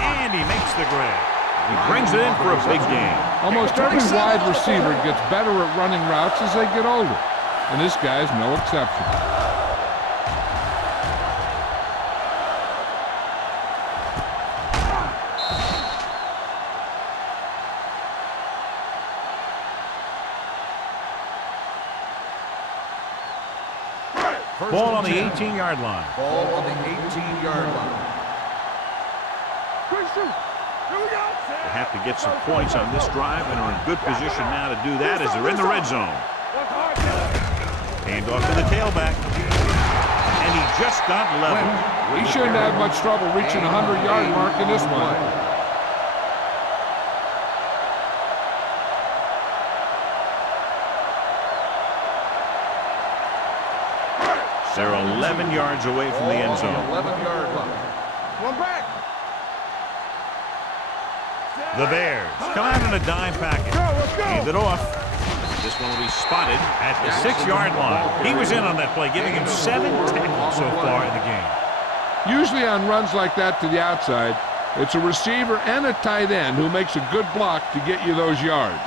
And he makes the grab. He brings it in for a big gain. Almost every wide receiver gets better at running routes as they get older, and this guy's no exception. Ball on the 18-yard line. Ball on the 18-yard line. They have to get some points on this drive and are in good position now to do that as they're in the red zone. Hand off to the tailback. And he just got level. He shouldn't have much trouble reaching the 100-yard mark in this one. They're 11 yards away from the end zone. 11-yard line. One back. The Bears come out in a dime package. Hand it off. This one will be spotted at the 6-yard line. He was in on that play, giving him 7 tackles so far in the game. Usually on runs like that to the outside, it's a receiver and a tight end who makes a good block to get you those yards.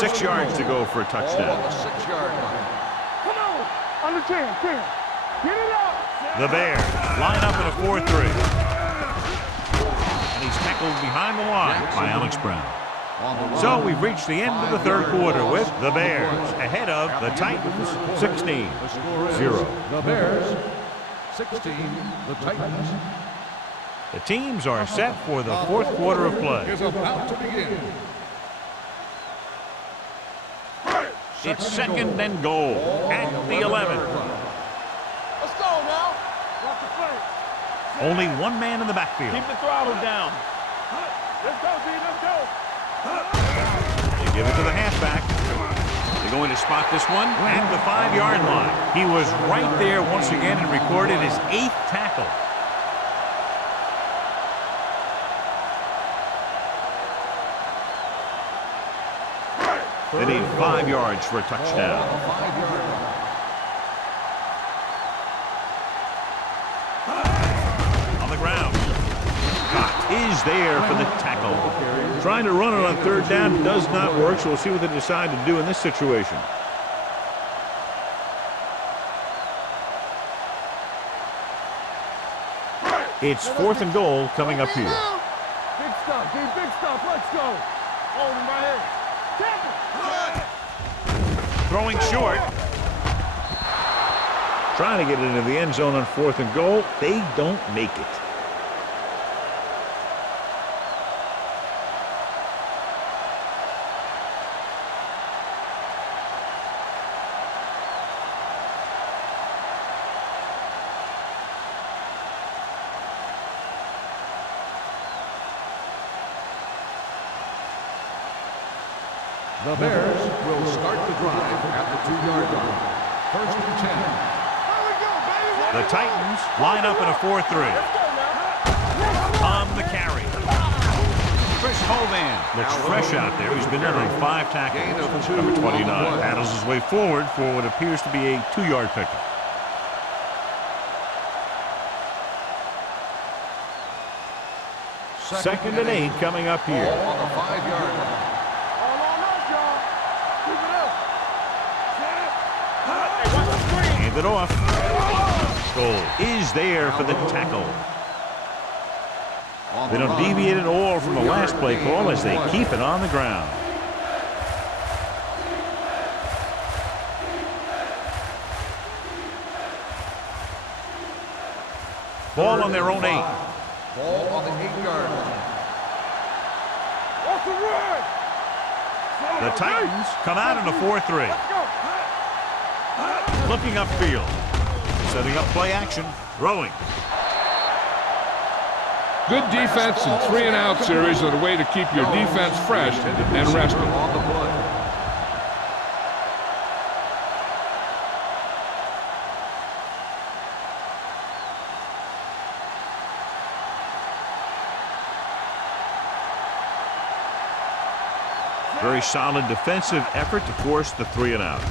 6 yards to go for a Ball on touchdown. the 6-yard line. Come on. On the 10. Get it up. The Bears line up in a 4-3. And he's tackled behind the line by Alex Brown. So we've reached the end of the third quarter with the Bears ahead of the Titans 16-0. The Bears 16, the Titans The teams are set for the fourth quarter of play. is about to begin. It's second and goal at the 11. Let's go now. Watch the play. Only one man in the backfield. Keep the throttle down. Let's go, D. Let's go. They give it to the halfback. They're going to spot this one at the 5-yard line. He was right there once again and recorded his 8th tackle. They need 5 yards for a touchdown. 5-yard line. On the ground. Cott is there for the tackle. Trying to run it on third down does not work, so we'll see what they decide to do in this situation. It's 4th and goal coming up here. Big stuff, D. Big stuff. Let's go. Hold him right here. Tackle. Throwing short. Trying to get it into the end zone on 4th and goal. They don't make it. The Bears will start the drive at the 2-yard line. 1st and 10. Here we go, baby. The Titans line up in a 4-3. On the carry. Chris Hovan looks fresh out there. He's been in on 5 tackles. Gain of 2 Number 29 on the play. paddles his way forward for what appears to be a 2-yard pickup. Second and 8 coming up Ball here. on the 5-yard line. All on us, y'all. Keep it up. Hand it off. Goal is there for the tackle. They don't deviate at all from the last play call as they keep it on the ground. Ball on their own 8. Ball on the 8-yard line. Off the run. The Titans come out in a 4-3. Looking upfield. Setting up play action. Throwing. Good defense and 3-and-out series are the way to keep your defense fresh and rested. On the play. Very solid defensive effort to force the 3-and-out.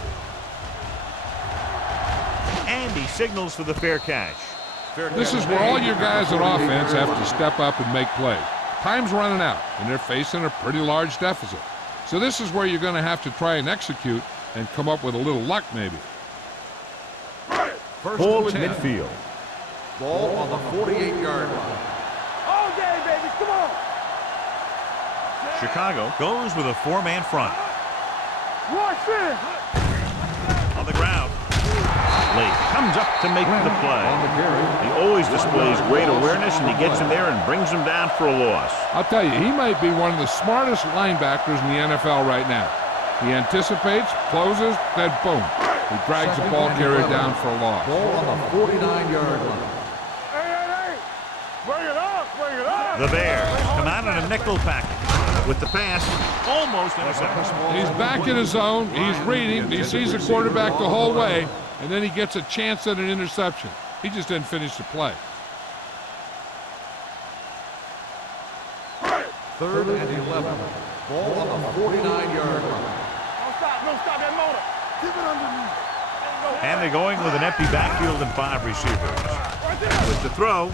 And he signals for the fair catch. This is where all your guys on offense have to step up and make plays. Time's running out, and they're facing a pretty large deficit. So this is where you're going to have to try and execute and come up with a little luck, maybe. Ball at midfield. Ball on the 48-yard line. All day, baby. Come on. Chicago goes with a 4-man front. Watch it. On the ground. Late comes up to make the play. On the carry. He always displays great awareness, and he gets in there and brings him down for a loss. I'll tell you, he might be one of the smartest linebackers in the NFL right now. He anticipates, closes, then boom. He drags the ball carrier down for a loss. Ball on the 49-yard line. Hey. Bring it up. Bring it up. The Bears come out in a nickel package. With the pass, almost intercepted. He's back in his zone. He's reading. He sees the quarterback the whole way, and then he gets a chance at an interception. He just didn't finish the play. 3rd and 11. Ball on the 49-yard line. Don't stop that motor. Keep it underneath. And they're going with an empty backfield and 5 receivers. With the throw,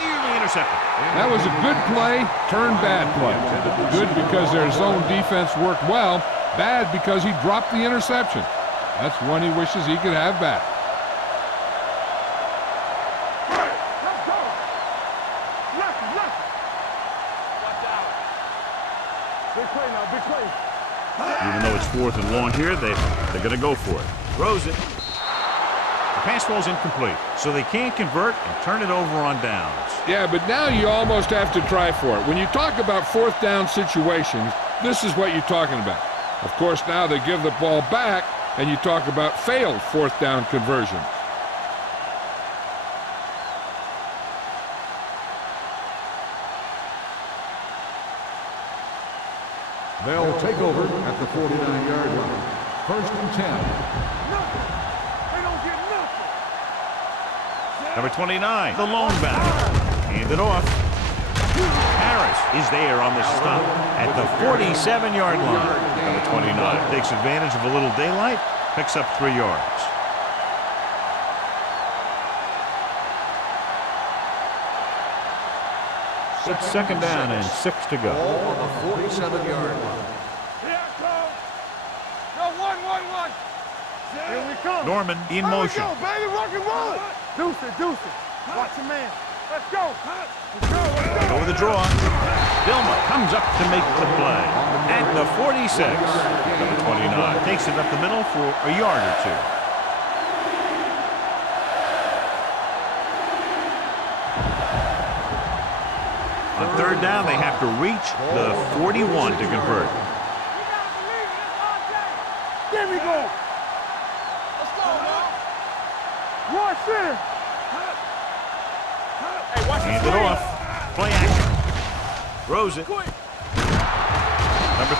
nearly intercepted. That was a good play, turned bad play. Good because their zone defense worked well. Bad because he dropped the interception. That's one he wishes he could have back. Let's go. Left. Watch out. Big play now. Big play. Even though it's 4th and long here, they're going to go for it. Throws it. The pass ball's incomplete, so they can't convert and turn it over on downs. Yeah, but now you almost have to try for it. When you talk about 4th down situations, this is what you're talking about. Of course, now they give the ball back, and you talk about failed 4th down conversions. They'll take over at the 49-yard line. 1st and 10. Nothing. They don't get nothing. Number 29, the lone back. Hand it off. Harris is there on the stop at the 47-yard line. Number 29 takes advantage of a little daylight, picks up 3 yards. It's 2nd down and 6 to go. Ball on the 47-yard line. Here it comes. No, 1. Here we come. Norman in motion. Let's go, baby. Rock and roll. Deuce it. Watch your man. Let's go. Go with the draw. Dilma comes up to make the play. At the 46, number 29 takes it up the middle for a yard or 2. On 3rd down, they have to reach the 41 to convert. There we go. Let's go, man. Watch it. Hey, watch Hand it off. Play action. Throws it. Number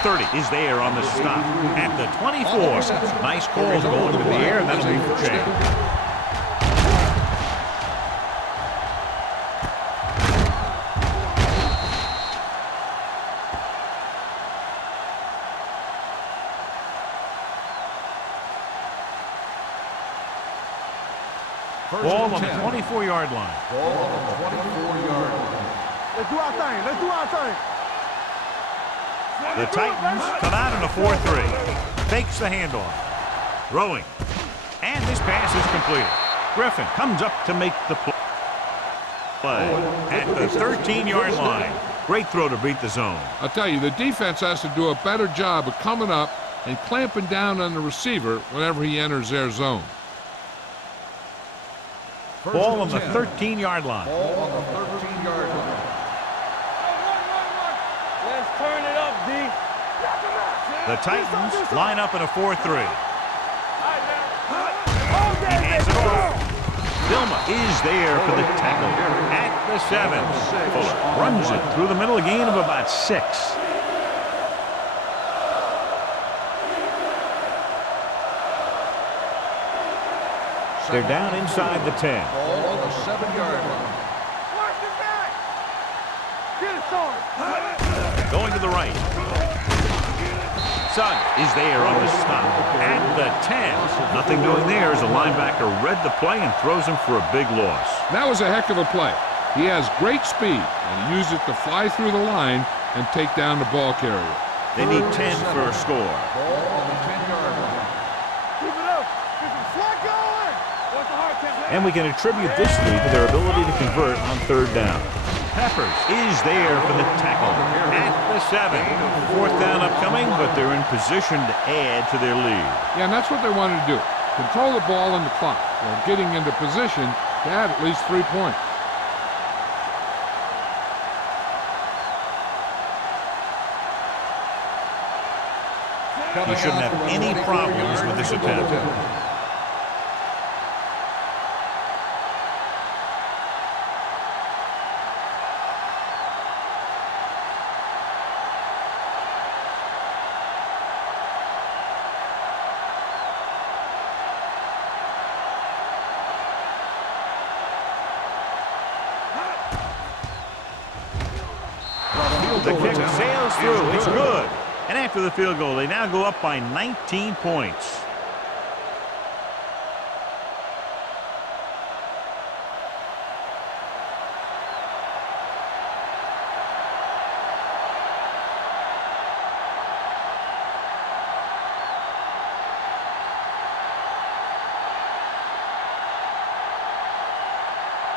30 is there on the stop at the 24. Nice calls going into the air, and that'll be for change. Ball on the 24-yard line. Ball on the 24-yard line. Let's do our thing. The Titans come out in a 4-3. Fakes the handoff. Throwing. And this pass is completed. Griffin comes up to make the play at the 13-yard line. Great throw to beat the zone. I'll tell you, the defense has to do a better job of coming up and clamping down on the receiver whenever he enters their zone. Ball on the 13-yard line. Ball on the 13-yard line. Let's turn it up, D. The Titans line up in a 4-3. He hands it off. Vilma is there for the tackle at the 7. Fuller runs it through the middle, a gain of about 6. They're down inside the 10. Ball on the 7-yard line. Watch the back. Get it, son. Going to the right. Sugg is there on the stop at the 10. Nothing doing there as the linebacker read the play and throws him for a big loss. That was a heck of a play. He has great speed, and he used it to fly through the line and take down the ball carrier. They need 10 for a score. Ball on the 10-yard line. Keep it up. Keep it flat going. What's the hard tempo? And we can attribute this lead to their ability to convert on 3rd down. Peppers is there for the tackle at the 7. 4th down upcoming, but they're in position to add to their lead. Yeah, and that's what they wanted to do. Control the ball and the clock while getting into position to add at least 3 points. You shouldn't have any problems with this attempt. The kick sails through. It's good. And after the field goal, they now go up by 19 points.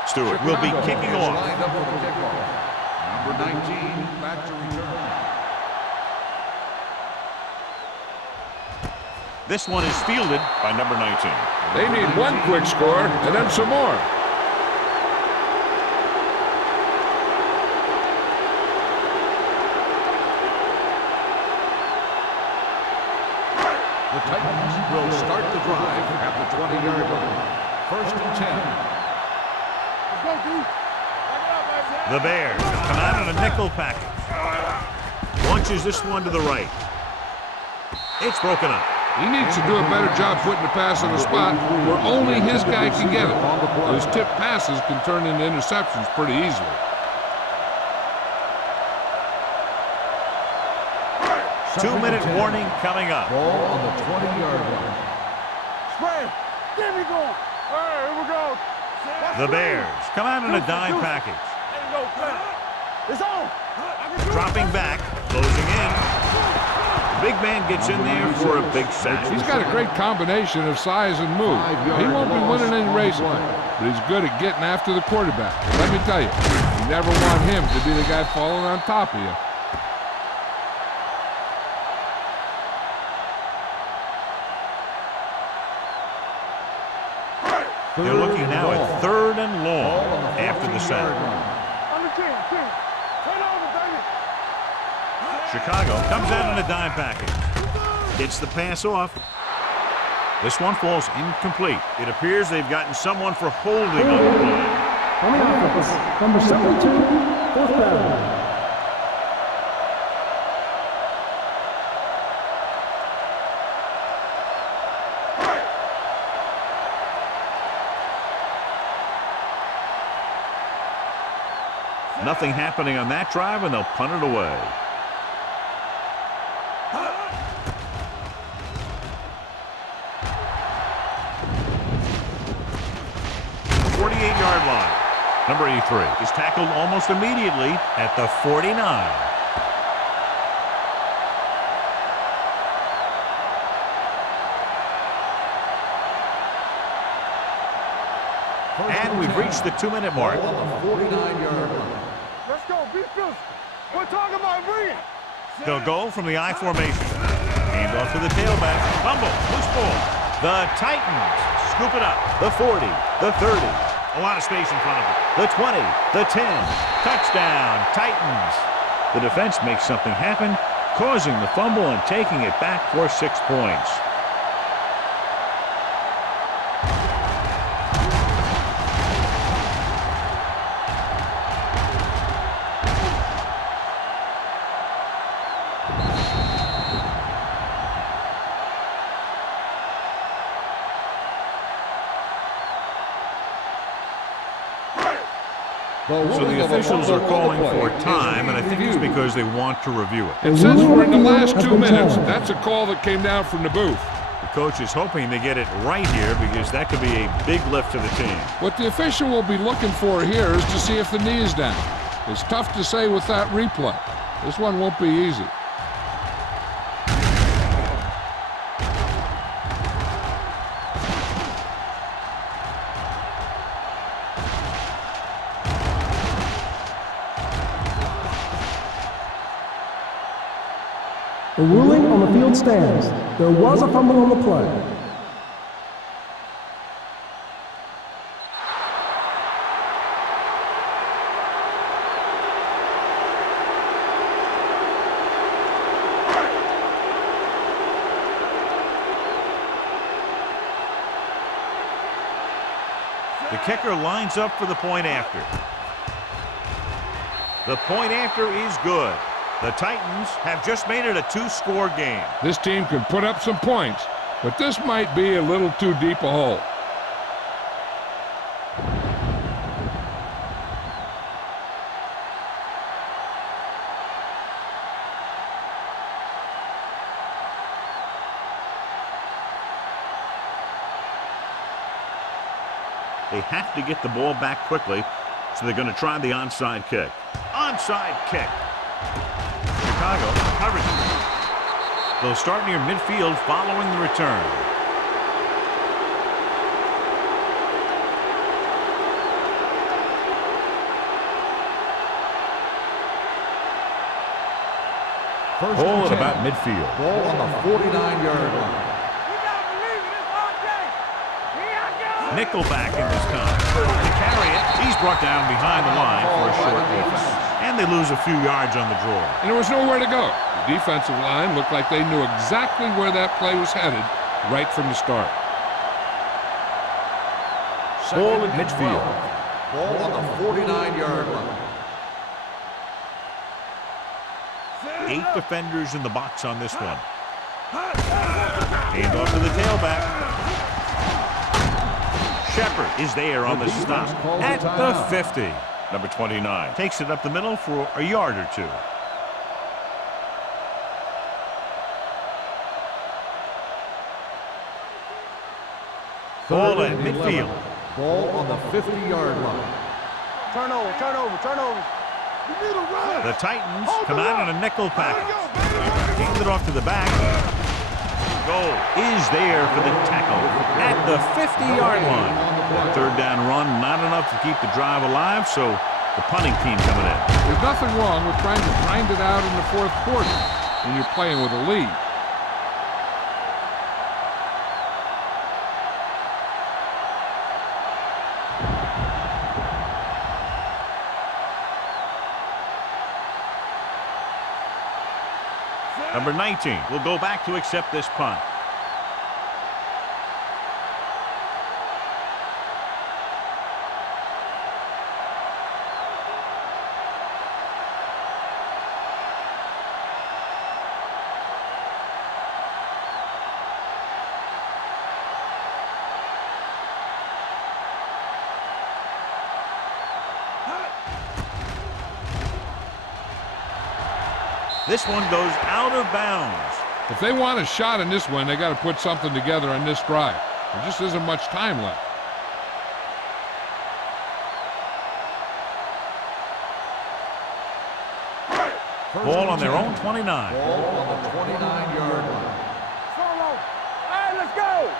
Stewart will be kicking off. Lined up for the kickoff. Number 19, back to return. This one is fielded by number 19. They need one quick score and then some more. The Titans will start the drive at the 20-yard line. 1st and 10. Let's go, dude. Back it up, baby. The Bears come out in a nickel package. Launches this one to the right. It's broken up. He needs to do a better job putting the pass on the spot where only his guy can get it. Those tipped passes can turn into interceptions pretty easily. Two-minute warning coming up. Ball on the 20-yard line. Spread. There we go. All right, here we go. The Bears come out in a dime package. Ain't no plan. It's on. I can do Dropping back, closing in. Big man gets in there for a big sack. He's got a great combination of size and move. He won't be winning any races, but he's good at getting after the quarterback. Let me tell you, you never want him to be the guy falling on top of you. They're looking now at 3rd and long after the sack. On the 10. Turn over, baby. Chicago comes out in a dime package. Gets the pass off. This one falls incomplete. It appears they've gotten someone for holding on the play. On the offense, number 72, 4th down. Nothing happening on that drive, and they'll punt it away. The 48-yard line. Number 83 is tackled almost immediately at the 49. And we've reached the 2-minute mark. Ball on the 49-yard line. Let's go. Be physical. We're talking about bringing. They'll go from the I formation. Hand off to the tailback. Fumble. Loose ball. The Titans scoop it up. The 40. The 30. A lot of space in front of them. The 20. The 10. Touchdown. Titans. The defense makes something happen, causing the fumble and taking it back for 6 points. So the officials are calling for time, and I think it's because they want to review it. It says we're in the last 2 minutes. That's a call that came down from the booth. The coach is hoping they get it right here because that could be a big lift to the team. What the official will be looking for here is to see if the knee is down. It's tough to say with that replay. This one won't be easy. The ruling on the field stands. There was a fumble on the play. The kicker lines up for the point after. The point after is good. The Titans have just made it a 2-score game. This team can put up some points, but this might be a little too deep a hole. They have to get the ball back quickly, so they're going to try the onside kick. Onside kick. Chicago covers it. They'll start near midfield following the return. Ball at about midfield. Ball on the 49-yard line. Nickelback in this time. To carry it, he's brought down behind the line for a short loss. And they lose a few yards on the draw. And there was nowhere to go. The defensive line looked like they knew exactly where that play was headed right from the start. Ball at midfield. Ball on the 49-yard line. 8 defenders in the box on this one. Hand off to the tailback. Shepard is there on the stop at the 50. Number 29 takes it up the middle for a yard or two. Ball at midfield. Ball on the 50-yard line. Turnover. The Titans come out in a nickel package. Hand it off to the back. Goal is there for the tackle at the 50-yard line. That third down run, not enough to keep the drive alive, so the punting team coming in. There's nothing wrong with trying to grind it out in the fourth quarter when you're playing with a lead. Number 19 will go back to accept this punt. This one goes out of bounds. If they want a shot in this one, they got to put something together on this drive. There just isn't much time left. Ball on their own 29. Ball on the 29-yard line. Solo. Hey, let's go.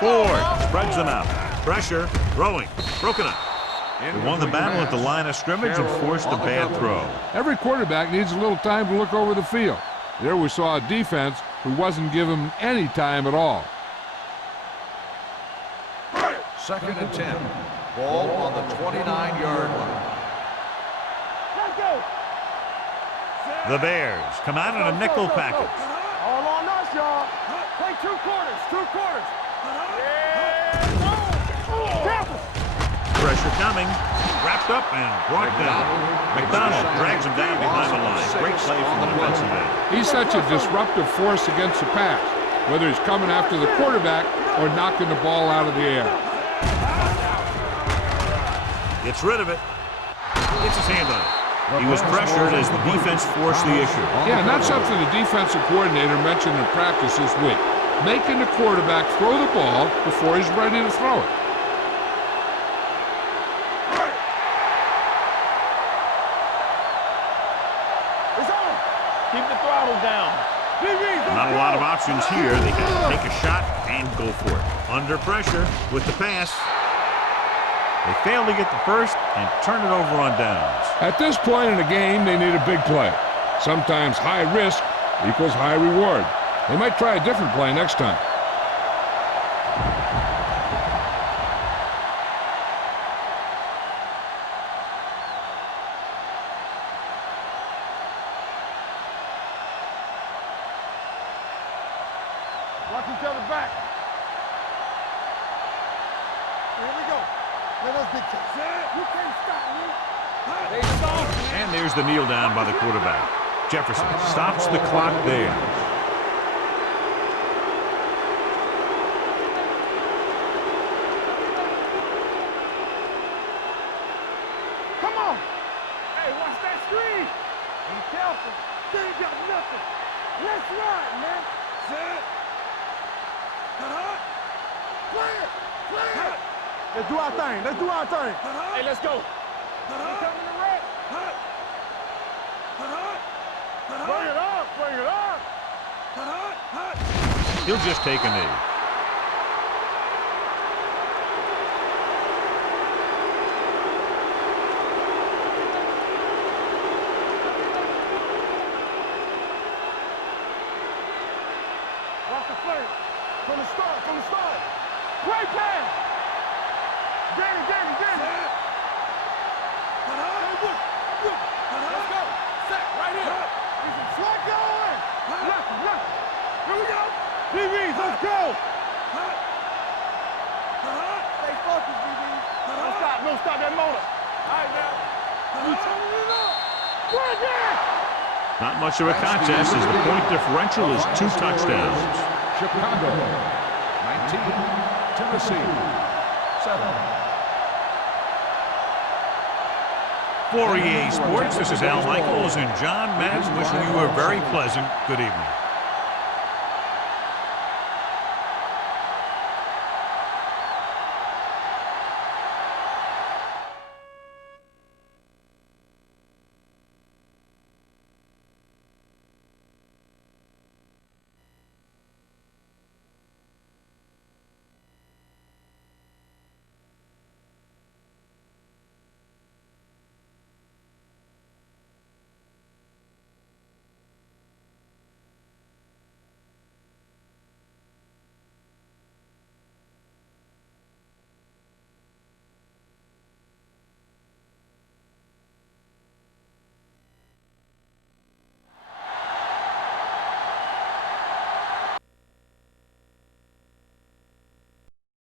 Ford spreads them out. Pressure, throwing, broken up. They won the battle at the line of scrimmage and forced a bad throw. Every quarterback needs a little time to look over the field. There we saw a defense who wasn't given any time at all. 2nd and 10. Ball on the 29-yard line. Let's go. The Bears come out in a nickel package. All on us, y'all. Play 2 quarters. Yeah. Careful. Pressure coming. Wrapped up and brought down. McDonald drags him down behind the line. Great play from the defensive end. He's such a disruptive force against the pass, whether he's coming after the quarterback or knocking the ball out of the air. Gets rid of it. Gets his hand on it. He was pressured as the defense forced the issue. Yeah, and that's something the defensive coordinator mentioned in practice this week. Making the quarterback throw the ball before he's ready to throw it. It's on. Keep the throttle down. Not a lot of options here. They can take a shot and go for it. Under pressure with the pass. They fail to get the first and turn it over on downs. At this point in the game, they need a big play. Sometimes high risk equals high reward. They might try a different play next time. Watch each other back. Here we go. Let us dictate. You can't stop me. And there's the kneel down by the quarterback. Jefferson stops the clock there. Come on. Hey, watch that screen. Be careful. They ain't got nothing. Let's ride, man. Set. Play it. Play it. Let's do our thing. Let's do our thing. Hey, let's go. Coming to red. Bring it up. Bring it up. He'll just take a knee. Watch the play. From the start. From the start. Great pass. Danny. Let's go. Set right here. Slide going. Left. Here we go. DBs, let's go. Stay focused, DBs. Don't stop that motor. All right, now. You turning it up. Bring it. Not much of a contest as the point differential is 2 touchdowns. Chicago, 19. Tennessee, 7. For EA Sports, this is Al Michaels and John Madden wishing you a very pleasant good evening.